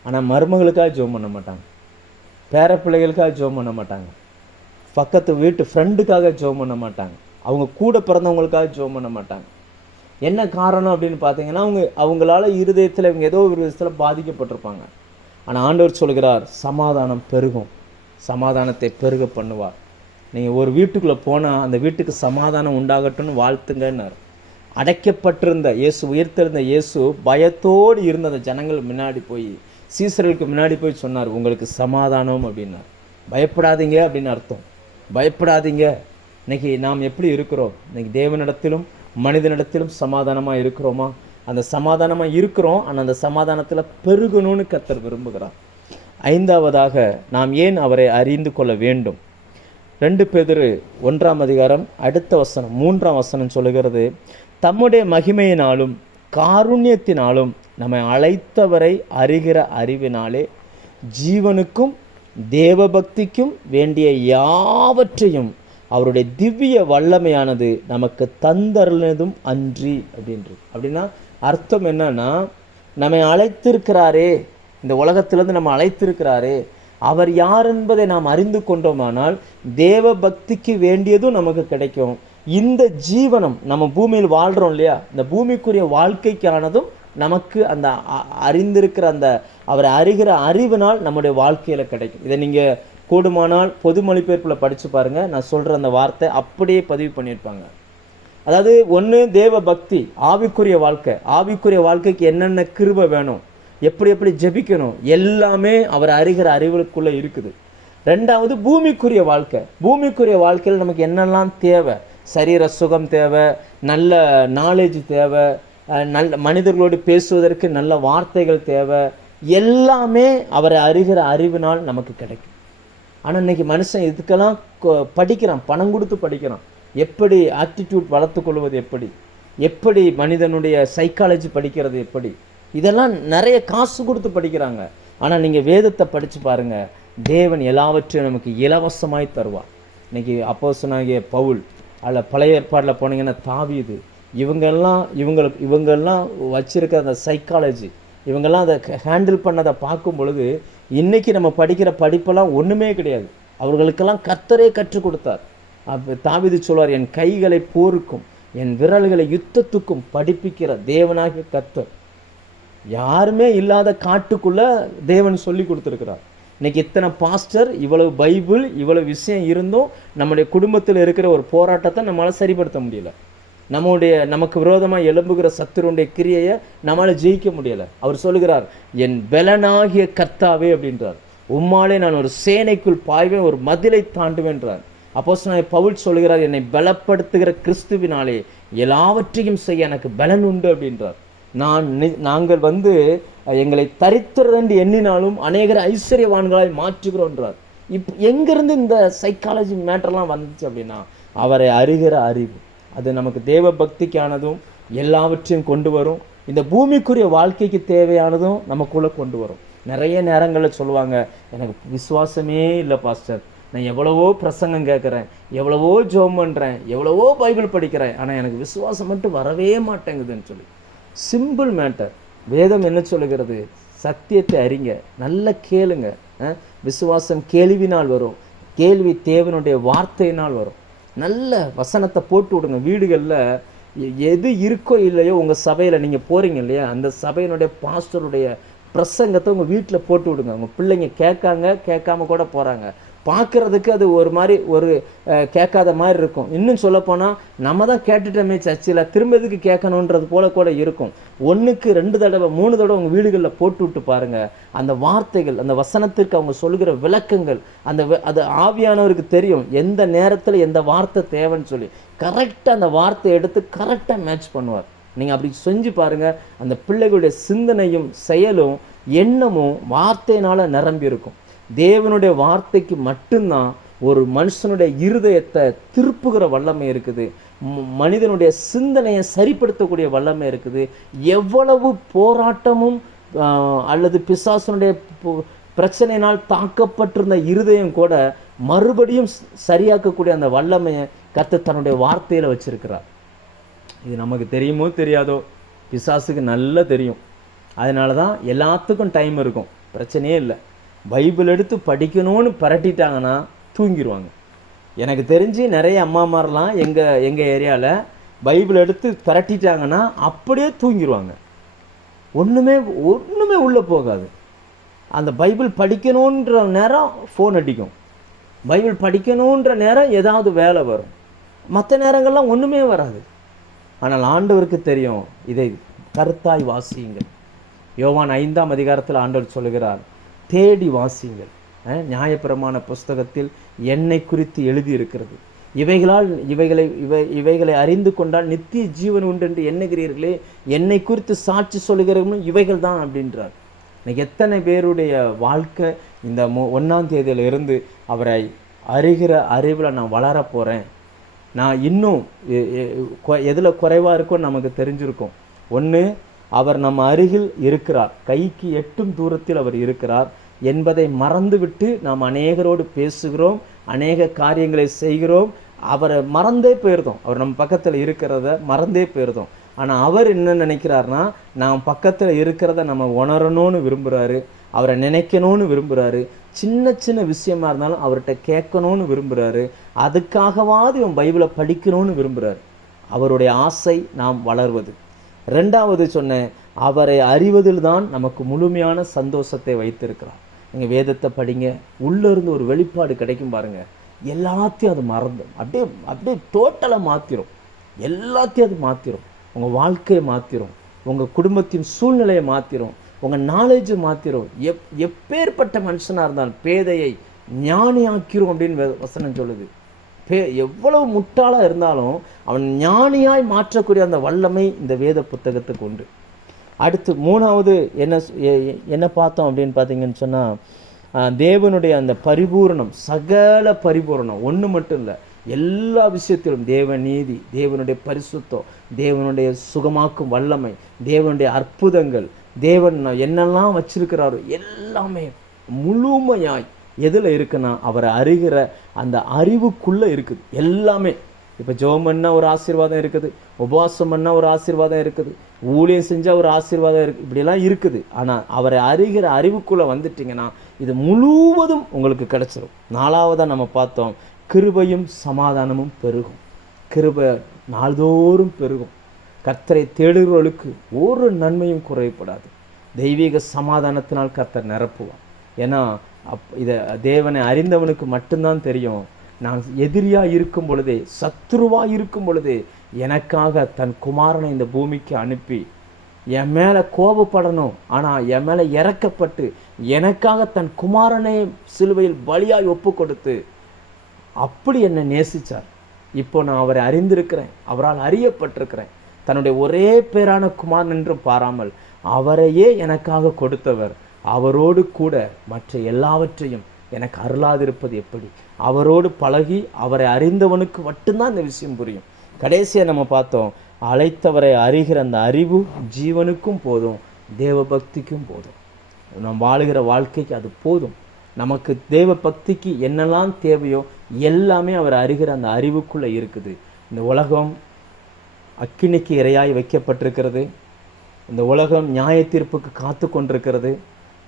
ஆனால் மருமகளுக்காக ஜெபம் பண்ண மாட்டாங்க, பேர பிள்ளைகளுக்காக ஜெபம் பண்ண மாட்டாங்க, பக்கத்து வீட்டு ஃப்ரெண்டுக்காக ஜெபம் பண்ண மாட்டாங்க, அவங்க கூட பிறந்தவங்களுக்காக ஜெபம் பண்ண மாட்டாங்க. என்ன காரணம் அப்படின்னு பார்த்தீங்கன்னா, அவங்களால இருதயத்தில் இவங்க ஏதோ ஒரு விதத்தில் பாதிக்கப்பட்டிருப்பாங்க. ஆனால் ஆண்டவர் சொல்கிறார், சமாதானம் பெருகும், சமாதானத்தை பெருக பண்ணுவார். நீங்கள் ஒரு வீட்டுக்குள்ளே போனால் அந்த வீட்டுக்கு சமாதானம் உண்டாகட்டும்னு வாழ்த்துங்கன்னார். அடைக்கப்பட்டிருந்த இயேசு, உயிர்த்தெழுந்த இயேசு பயத்தோடு இருந்த அந்த ஜனங்கள் முன்னாடி போய், சீசர்களுக்கு முன்னாடி போய் சொன்னார், உங்களுக்கு சமாதானம் அப்படின்னார். பயப்படாதீங்க அப்படின்னு அர்த்தம், பயப்படாதீங்க. இன்னைக்கு நாம் எப்படி இருக்கிறோம்? இன்னைக்கு தேவனிடத்திலும் மனிதனிடத்திலும் சமாதானமாக இருக்கிறோமா? அந்த சமாதானமாக இருக்கிறோம், ஆனால் அந்த சமாதானத்தில் பெருகணும்னு கர்த்தர் விரும்புகிறார். 5ஆவதாக நாம் ஏன் அவரை அறிந்து கொள்ள வேண்டும்? 2 பேதுரு 1ஆம் அதிகாரம் அடுத்த வசனம் 3ஆம் வசனம் சொல்லுகிறது, தம்முடைய மகிமையினாலும் காருண்யத்தினாலும் நம்மை அழைத்தவரை அறிகிற அறிவினாலே ஜீவனுக்கும் தேவபக்திக்கும் வேண்டிய யாவற்றையும் அவருடைய திவ்ய வல்லமையானது நமக்கு தந்தருளதும் அன்றி அப்படின்றது. அப்படின்னா அர்த்தம் என்னன்னா, நம்மை அழைத்திருக்கிறாரே, இந்த உலகத்திலிருந்து நம்ம அழைத்திருக்கிறாரே, அவர் யார் என்பதை நாம் அறிந்து கொண்டோமானால் தேவ பக்திக்கு வேண்டியதும் நமக்கு கிடைக்கும். இந்த ஜீவனம் நம்ம பூமியில் வாழ்கிறோம் இல்லையா, இந்த பூமிக்குரிய வாழ்க்கைக்கானதும் நமக்கு அந்த அறிந்திருக்கிற அந்த அவரை அறிகிற அறிவினால் நம்முடைய வாழ்க்கையில் கிடைக்கும். இதை நீங்கள் கூடுமானால் பொது மொழிபெயர்ப்பில் படித்து பாருங்கள், நான் சொல்கிற அந்த வார்த்தை அப்படியே பதிவு பண்ணியிருப்பாங்க. அதாவது ஒன்று தேவ பக்தி, ஆவிக்குரிய வாழ்க்கை, ஆவிக்குரிய வாழ்க்கைக்கு என்னென்ன கிருபை வேணும், எப்படி ஜெபிக்கணும், எல்லாமே அவர் அறிகிற அறிவுக்குள்ளே இருக்குது. 2வது பூமிக்குரிய வாழ்க்கை, பூமிக்குரிய வாழ்க்கையில் நமக்கு என்னெல்லாம் தேவை, சரீர சுகம் தேவை, நல்ல நாலேஜ் தேவை, நல்ல மனிதர்களோடு பேசுவதற்கு நல்ல வார்த்தைகள் தேவை, எல்லாமே அவரை அறிகிற அறிவினால் நமக்கு கிடைக்கும். ஆனால் இன்னைக்கு மனுஷன் இதுக்கெல்லாம் படிக்கிறான், பணம் கொடுத்து படிக்கிறான். எப்படி ஆட்டிடியூட் வளர்த்து கொள்வது, எப்படி மனிதனுடைய சைக்காலஜி படிக்கிறது, எப்படி, இதெல்லாம் நிறைய காசு கொடுத்து படிக்கிறாங்க. ஆனால் நீங்கள் வேதத்தை படித்து பாருங்கள், தேவன் எல்லாவற்றையும் நமக்கு இலவசமாய் தருவார். இன்னைக்கு அப்போஸ்தலனாகிய பவுல், அதில் பழைய ஏற்பாடில் போனீங்கன்னா தாவீது, இவங்கெல்லாம் வச்சிருக்க அந்த சைக்காலஜி, இவங்கெல்லாம் அதை ஹேண்டில் பண்ணதை பார்க்கும் பொழுது இன்றைக்கி நம்ம படிக்கிற படிப்பெல்லாம் ஒன்றுமே கிடையாது. அவர்களுக்கெல்லாம் கர்த்தரே கற்றுக் கொடுத்தார். தாவீது சொல்வார், என் கைகளை போருக்கும் என் விரல்களை யுத்தத்துக்கும் படிப்பிக்கிற தேவனாகிய கர்த்தர். யாருமே இல்லாத காட்டுக்குள்ளே தேவன் சொல்லி கொடுத்துருக்கிறார். இன்றைக்கி இத்தனை பாஸ்டர், இவ்வளவு பைபிள், இவ்வளவு விஷயம் இருந்தும் நம்முடைய குடும்பத்தில் இருக்கிற ஒரு போராட்டத்தை நம்மளால் சரிப்படுத்த முடியல. நமக்கு விரோதமாக எழும்புகிற சத்துருடைய கிரியையை நம்மளால் ஜெயிக்க முடியலை. அவர் சொல்லுகிறார், என் பலனாகிய கர்த்தாவே அப்படின்றார். உம்மாலே நான் ஒரு சேனைக்குள் பாய்வேன், ஒரு மதிலை தாண்டுவேன்றார். அப்போஸ்தலனாகிய பவுல் சொல்லுகிறார், என்னை பலப்படுத்துகிற கிறிஸ்துவினாலே எல்லாவற்றையும் செய்ய எனக்கு பலன் உண்டு அப்படின்றார். நாங்கள் எங்களை தரித்திரண்டு எண்ணினாலும் அநேகர் ஐஸ்வர்யவான்களாய் மாற்றுகிறோன்றார். எங்கிருந்து இந்த சைக்காலஜி மேட்டர்லாம் வந்துச்சு அப்படின்னா, அவரை அறிகிற அறிவு, அது நமக்கு தேவ பக்திக்கானதும் எல்லாவற்றையும் கொண்டு வரும். இந்த பூமிக்குரிய வாழ்க்கைக்கு தேவையானதும் நமக்குள்ளே கொண்டு வரும். நிறைய நேரங்களில் சொல்லுவாங்க, எனக்கு விசுவாசமே இல்லை பாஸ்டர், நான் எவ்வளவோ பிரசங்கம் கேட்குறேன், எவ்வளவோ ஜெபம் பண்ணுறேன், எவ்வளவோ பைபிள் படிக்கிறேன், ஆனால் எனக்கு விசுவாசம் மட்டும் வரவே மாட்டேங்குதுன்னு சொல்லி. Simple matter. வேதம் என்ன சொல்லுகிறது? சத்தியத்தை அறிங்க, நல்ல கேளுங்க. விசுவாசம் கேள்வினால் வரும், கேள்வி தேவனுடைய வார்த்தையினால் வரும். நல்ல வசனத்தை போட்டு விடுங்க. வீடுகளில் எது இருக்கோ இல்லையோ, உங்கள் சபையில் நீங்கள் போகிறீங்க இல்லையா, அந்த சபையினுடைய பாஸ்டருடைய பிரசங்கத்தை உங்கள் வீட்டில் போட்டு விடுங்க. உங்கள் பிள்ளைங்க கேட்காம கூட போகிறாங்க. பார்க்குறதுக்கு அது ஒரு மாதிரி கேட்காத மாதிரி இருக்கும். இன்னும் சொல்லப்போனால் நம்ம தான் கேட்டுட்டோமே சர்ச்சில், திரும்ப எதுக்கு கேட்கணுன்றது போல கூட இருக்கும். 1க்கு 2 தடவை 3 தடவை உங்கள் வீடுகளில் போட்டு விட்டு பாருங்கள். அந்த வார்த்தைகள், அந்த வசனத்திற்கு அவங்க சொல்லுகிற விளக்கங்கள், அது ஆவியானவருக்கு தெரியும் எந்த நேரத்தில் எந்த வார்த்தை தேவைன்னு சொல்லி கரெக்டாக அந்த வார்த்தையை எடுத்து கரெக்டாக மேட்ச் பண்ணுவார். நீங்கள் அப்படி செஞ்சு பாருங்கள், அந்த பிள்ளைகளுடைய சிந்தனையும் செயலும் எண்ணமும் வார்த்தையினால் நிரம்பி இருக்கும். தேவனுடைய வார்த்தைக்கு மட்டும்தான் ஒரு மனுஷனுடைய இருதயத்தை திருப்புகிற வல்லமை இருக்குது. மனிதனுடைய சிந்தனையை சரிப்படுத்தக்கூடிய வல்லமை இருக்குது. எவ்வளவு போராட்டமும் அல்லது பிசாசனுடைய பிரச்சனையினால் தாக்கப்பட்டிருந்த இருதயம் கூட மறுபடியும் சரியாக்கக்கூடிய அந்த வல்லமையை கர்த்தர் தன்னுடைய வார்த்தையில் வச்சிருக்கிறார். இது நமக்கு தெரியுமோ தெரியாதோ, பிசாசுக்கு நல்லா தெரியும். அதனால தான் எல்லாத்துக்கும் டைம் இருக்கும், பிரச்சனையே இல்லை. பைபிள் எடுத்து படிக்கணும்னு பரட்டிட்டாங்கன்னா தூங்கிடுவாங்க. எனக்கு தெரிஞ்சு நிறைய அம்மாமாரெலாம் எங்கள் ஏரியாவில் பைபிள் எடுத்து பரட்டிட்டாங்கன்னா அப்படியே தூங்கிடுவாங்க. ஒன்றுமே உள்ளே போகாது. அந்த பைபிள் படிக்கணுன்ற நேரம் ஃபோன் அடிக்கும், பைபிள் படிக்கணுன்ற நேரம் ஏதாவது வேலை வரும், மற்ற நேரங்கள்லாம் ஒன்றுமே வராது. ஆனால் ஆண்டவருக்கு தெரியும், இதை கருத்தாய் வாசியுங்கள். யோவான் 5ஆம் அதிகாரத்தில் ஆண்டவர் சொல்லுகிறார், தேடி வாசியுங்கள். நியாயப்பிரமாண புஸ்தகத்தில் என்னை குறித்து எழுதியிருக்கிறது, இவைகளை அறிந்து கொண்டால் நித்திய ஜீவன் உண்டு என்று எண்ணுகிறீர்களே, என்னை குறித்து சாட்சி சொல்லுகிறவங்களும் இவைகள் தான் அப்படின்றார். இன்னைக்கு எத்தனை பேருடைய வாழ்க்கை இந்த 1ஆம் தேதியில இருந்து அவரை அறிகிற அறிவில் நான் வளர போகிறேன், நான் இன்னும் எதில் குறைவாக இருக்கும்னு நமக்கு தெரிஞ்சிருக்கும். ஒன்று, அவர் நம்ம அருகில் இருக்கிறார், கைக்கு எட்டும் தூரத்தில் அவர் இருக்கிறார் என்பதை மறந்துவிட்டு நாம் அநேகரோடு பேசுகிறோம், அநேக காரியங்களை செய்கிறோம், அவரை மறந்தே போயிருந்தோம். அவர் நம்ம பக்கத்தில் இருக்கிறத மறந்தே போயிருந்தோம். ஆனால் அவர் என்ன நினைக்கிறார்னா, நாம் பக்கத்தில் இருக்கிறத நம்ம உணரணும்னு விரும்புகிறாரு, அவரை நினைக்கணும்னு விரும்புகிறாரு, சின்ன சின்ன விஷயமா இருந்தாலும் அவர்கிட்ட கேட்கணும்னு விரும்புகிறாரு, அதுக்காகவாது இவன் பைபிளை படிக்கணும்னு விரும்புகிறாரு. அவருடைய ஆசை நாம் வளர்வது. 2வது சொன்னேன், அவரை அறிவதில் தான் நமக்கு முழுமையான சந்தோஷத்தை வைத்திருக்கிறார். நீங்கள் வேதத்தை படிங்க, உள்ளேருந்து ஒரு வெளிப்பாடு கிடைக்கும் பாருங்கள். எல்லாத்தையும் அது மறந்து அப்படியே டோட்டலாக மாற்றிடும். எல்லாத்தையும் அது மாற்றிடும். உங்கள் வாழ்க்கையை மாற்றிடும், உங்கள் குடும்பத்தின் சூழ்நிலையை மாற்றிடும், உங்கள் நாலேஜை மாற்றிடும். எப்பேற்பட்ட மனுஷனாக இருந்தாலும் பேதையை ஞானியாக்கிறோம் அப்படின்னு வசனம் சொல்லுது. எவ்வளவு முட்டாளாக இருந்தாலும் அவன் ஞானியாய் மாற்றக்கூடிய அந்த வல்லமை இந்த வேத புத்தகத்துக்கு உண்டு. அடுத்து 3வது என்ன பார்த்தோம் அப்படின்னு பார்த்தீங்கன்னு சொன்னால், தேவனுடைய அந்த பரிபூரணம், சகல பரிபூரணம், ஒன்று மட்டும் இல்லை, எல்லா விஷயத்திலும் தேவ நீதி, தேவனுடைய பரிசுத்தம், தேவனுடைய சுகமாக்கும் வல்லமை, தேவனுடைய அற்புதங்கள், தேவன் என்னெல்லாம் வச்சிருக்கிறாரோ எல்லாமே முழுமையாய் எதில் இருக்குன்னா அவரை அறிகிற அந்த அறிவுக்குள்ளே இருக்குது. எல்லாமே இப்போ ஜெபம் பண்ணால் ஒரு ஆசீர்வாதம் இருக்குது, உபவாசம் பண்ணால் ஒரு ஆசீர்வாதம் இருக்குது, ஊழியம் செஞ்சால் ஒரு ஆசீர்வாதம் இருக்குது, இப்படிலாம் இருக்குது. ஆனால் அவரை அறிகிற அறிவுக்குள்ளே வந்துட்டிங்கன்னா இது முழுவதும் உங்களுக்கு கிடைச்சிடும். 4வதாக நம்ம பார்த்தோம், கிருபையும் சமாதானமும் பெருகும். கிருபை நாள்தோறும் பெருகும். கர்த்தரை தேடுகிறவர்களுக்கு ஒரு நன்மையும் குறைப்படாது. தெய்வீக சமாதானத்தினால் கர்த்தர் நிரப்புவார். ஏன்னா இதை தேவனை அறிந்தவனுக்கு மட்டும்தான் தெரியும். நான் எதிரியாக இருக்கும் பொழுதே, சத்துருவாக இருக்கும் பொழுதே எனக்காக தன் குமாரனை இந்த பூமிக்கு அனுப்பி என் மேலே கோபப்படணும், ஆனால் என் மேலே இறக்கப்பட்டு எனக்காக தன் குமாரனை சிலுவையில் பலியாய் ஒப்பு கொடுத்து அப்படி என்னை நேசித்தார். இப்போ நான் அவரை அறிந்திருக்கிறேன், அவரால் அறியப்பட்டிருக்கிறேன். தன்னுடைய ஒரே பேரான குமாரன் என்று பாராமல் அவரையே எனக்காக கொடுத்தவர் அவரோடு கூட மற்ற எல்லாவற்றையும் எனக்கு அருளாதிருப்பது எப்படி? அவரோடு பழகி அவரை அறிந்தவனுக்கு மட்டும்தான் இந்த விஷயம் புரியும். கடைசியாக நம்ம பார்த்தோம், அழைத்தவரை அறிகிற அந்த அறிவு ஜீவனுக்கும் போதும், தேவ பக்திக்கும் போதும். நாம் வாழுகிற வாழ்க்கைக்கு அது போதும். நமக்கு தேவ பக்திக்கு என்னெல்லாம் தேவையோ எல்லாமே அவர் அறிகிற அந்த அறிவுக்குள்ளே இருக்குது. இந்த உலகம் அக்கினிக்கு இரையாய் வைக்கப்பட்டிருக்கிறது. இந்த உலகம் நியாய தீர்ப்புக்கு காத்து கொண்டிருக்கிறது.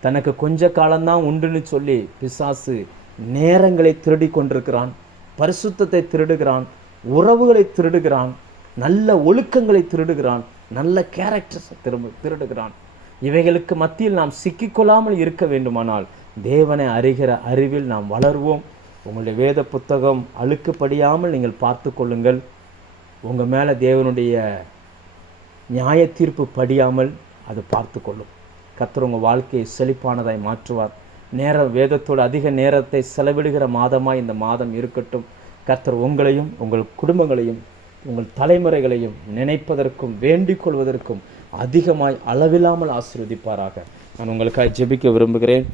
தனக்கு கொஞ்ச காலம்தான் உண்டுன்னு சொல்லி பிசாசு நேரங்களை திருடி கொண்டிருக்கிறான், பரிசுத்தத்தை திருடுகிறான், உறவுகளை திருடுகிறான், நல்ல ஒழுக்கங்களை திருடுகிறான், நல்ல கேரக்டர்ஸை திருடுகிறான். இவைகளுக்கு மத்தியில் நாம் சிக்கிக்கொள்ளாமல் இருக்க வேண்டுமானால் தேவனை அறிகிற அறிவில் நாம் வளருவோம். உங்களுடைய வேத புத்தகம் அழுக்குப்படியாமல் நீங்கள் பார்த்து கொள்ளுங்கள். உங்கள் மேலே தேவனுடைய நியாய தீர்ப்பு படியாமல் அது பார்த்து கொள்ளும். கர்த்தர் உங்கள் வாழ்க்கையை செழிப்பானதாய் மாற்றுவார். வேதத்தோடு அதிக நேரத்தை செலவிடுகிற மாதமாய் இந்த மாதம் இருக்கட்டும். கர்த்தர் உங்களையும் உங்கள் குடும்பங்களையும் உங்கள் தலைமுறைகளையும் நினைப்பதற்கும் வேண்டிக் கொள்வதற்கும் அதிகமாய் அளவில்லாமல் ஆசீர்வதிப்பாராக. நான் உங்களுக்காக ஜெபிக்க விரும்புகிறேன்.